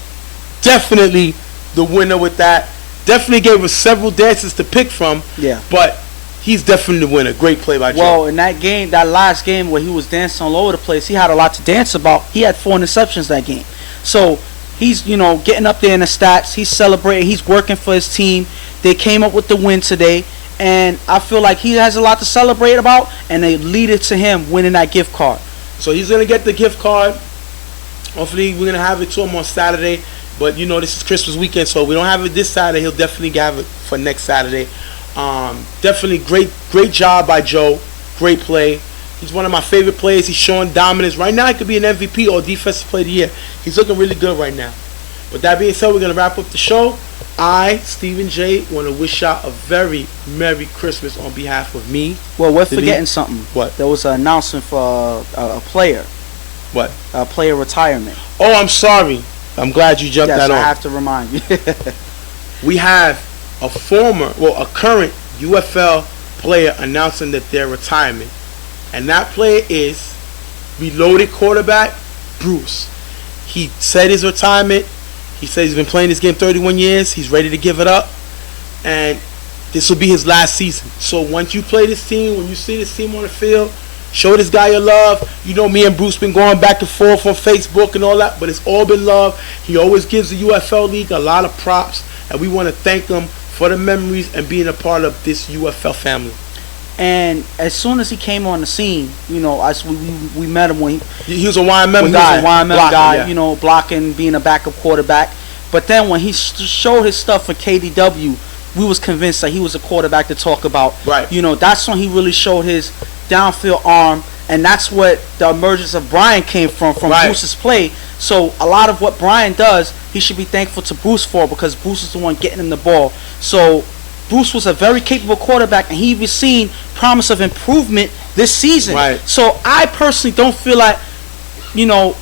Definitely the winner with that. Definitely gave us several dances to pick from. Yeah. But he's definitely the winner. Great play by Joe. Well, in that game, that last game where he was dancing all over the place, he had a lot to dance about. He had 4 interceptions that game. So he's, getting up there in the stats. He's celebrating. He's working for his team. They came up with the win today. And I feel like he has a lot to celebrate about. And they lead it to him winning that gift card. So he's going to get the gift card. Hopefully we're going to have it to him on Saturday. But, this is Christmas weekend, so we don't have it this Saturday. He'll definitely have it for next Saturday. Definitely great job by Joe. Great play. He's one of my favorite players. He's showing dominance. Right now, he could be an MVP or Defensive Player of the Year. He's looking really good right now. With that being said, we're going to wrap up the show. I, Stephen J., want to wish y'all a very Merry Christmas on behalf of me. Well, we're the forgetting league. something. What? There was an announcement for a player. What? A player retirement. Oh, I'm sorry. I'm glad you jumped Yes, that on. I have to remind you. We have a current UFL player announcing that their retirement. And that player is reloaded quarterback Bruce. He said his retirement. He said he's been playing this game 31 years. He's ready to give it up. And this will be his last season. So once you play this team, when you see this team on the field, show this guy your love. You know me and Bruce been going back and forth on Facebook and all that, but it's all been love. He always gives the UFL League a lot of props, and we want to thank him for the memories and being a part of this UFL family. And as soon as he came on the scene, you know, we met him when He was a YMM he guy. was a YMM blocking, guy, yeah. you know, blocking, being a backup quarterback. But then when he showed his stuff for KDW, we was convinced that he was a quarterback to talk about. Right. You know, that's when he really showed his downfield arm, and that's what the emergence of Brian came from Right. Bruce's play. So a lot of what Brian does, he should be thankful to Bruce for, because Bruce is the one getting him the ball. So Bruce was a very capable quarterback, and he was seen promise of improvement this season. Right. So I personally don't feel like, you know,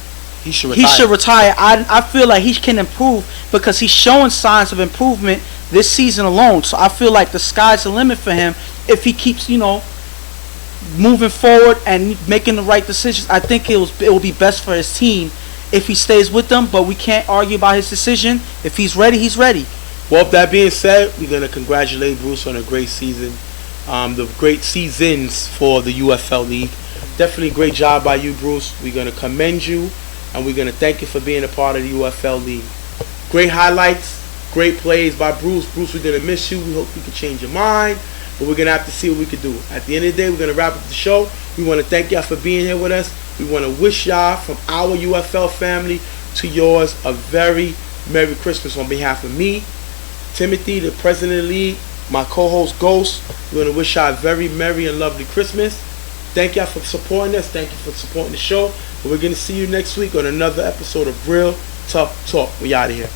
He should he should retire. I feel like he can improve because he's showing signs of improvement this season alone. So I feel like the sky's the limit for him if he keeps, you know, moving forward and making the right decisions. I think it will be best for his team if he stays with them, but we can't argue about his decision. If he's ready, he's ready. Well, with that being said, we're going to congratulate Bruce on a great season. The great seasons for the UFL League. Definitely great job by you, Bruce. We're going to commend you, and we're going to thank you for being a part of the UFL League. Great highlights, great plays by Bruce. Bruce, we're going to miss you. We hope we can change your mind, but we're going to have to see what we can do. At the end of the day, we're going to wrap up the show. We want to thank y'all for being here with us. We want to wish y'all, from our UFL family to yours, a very Merry Christmas on behalf of me, Timothy, the president of the league, my co-host Ghost. We want to wish y'all a very merry and lovely Christmas. Thank y'all for supporting us. Thank you for supporting the show. And we're going to see you next week on another episode of Real Tough Talk. We out of here.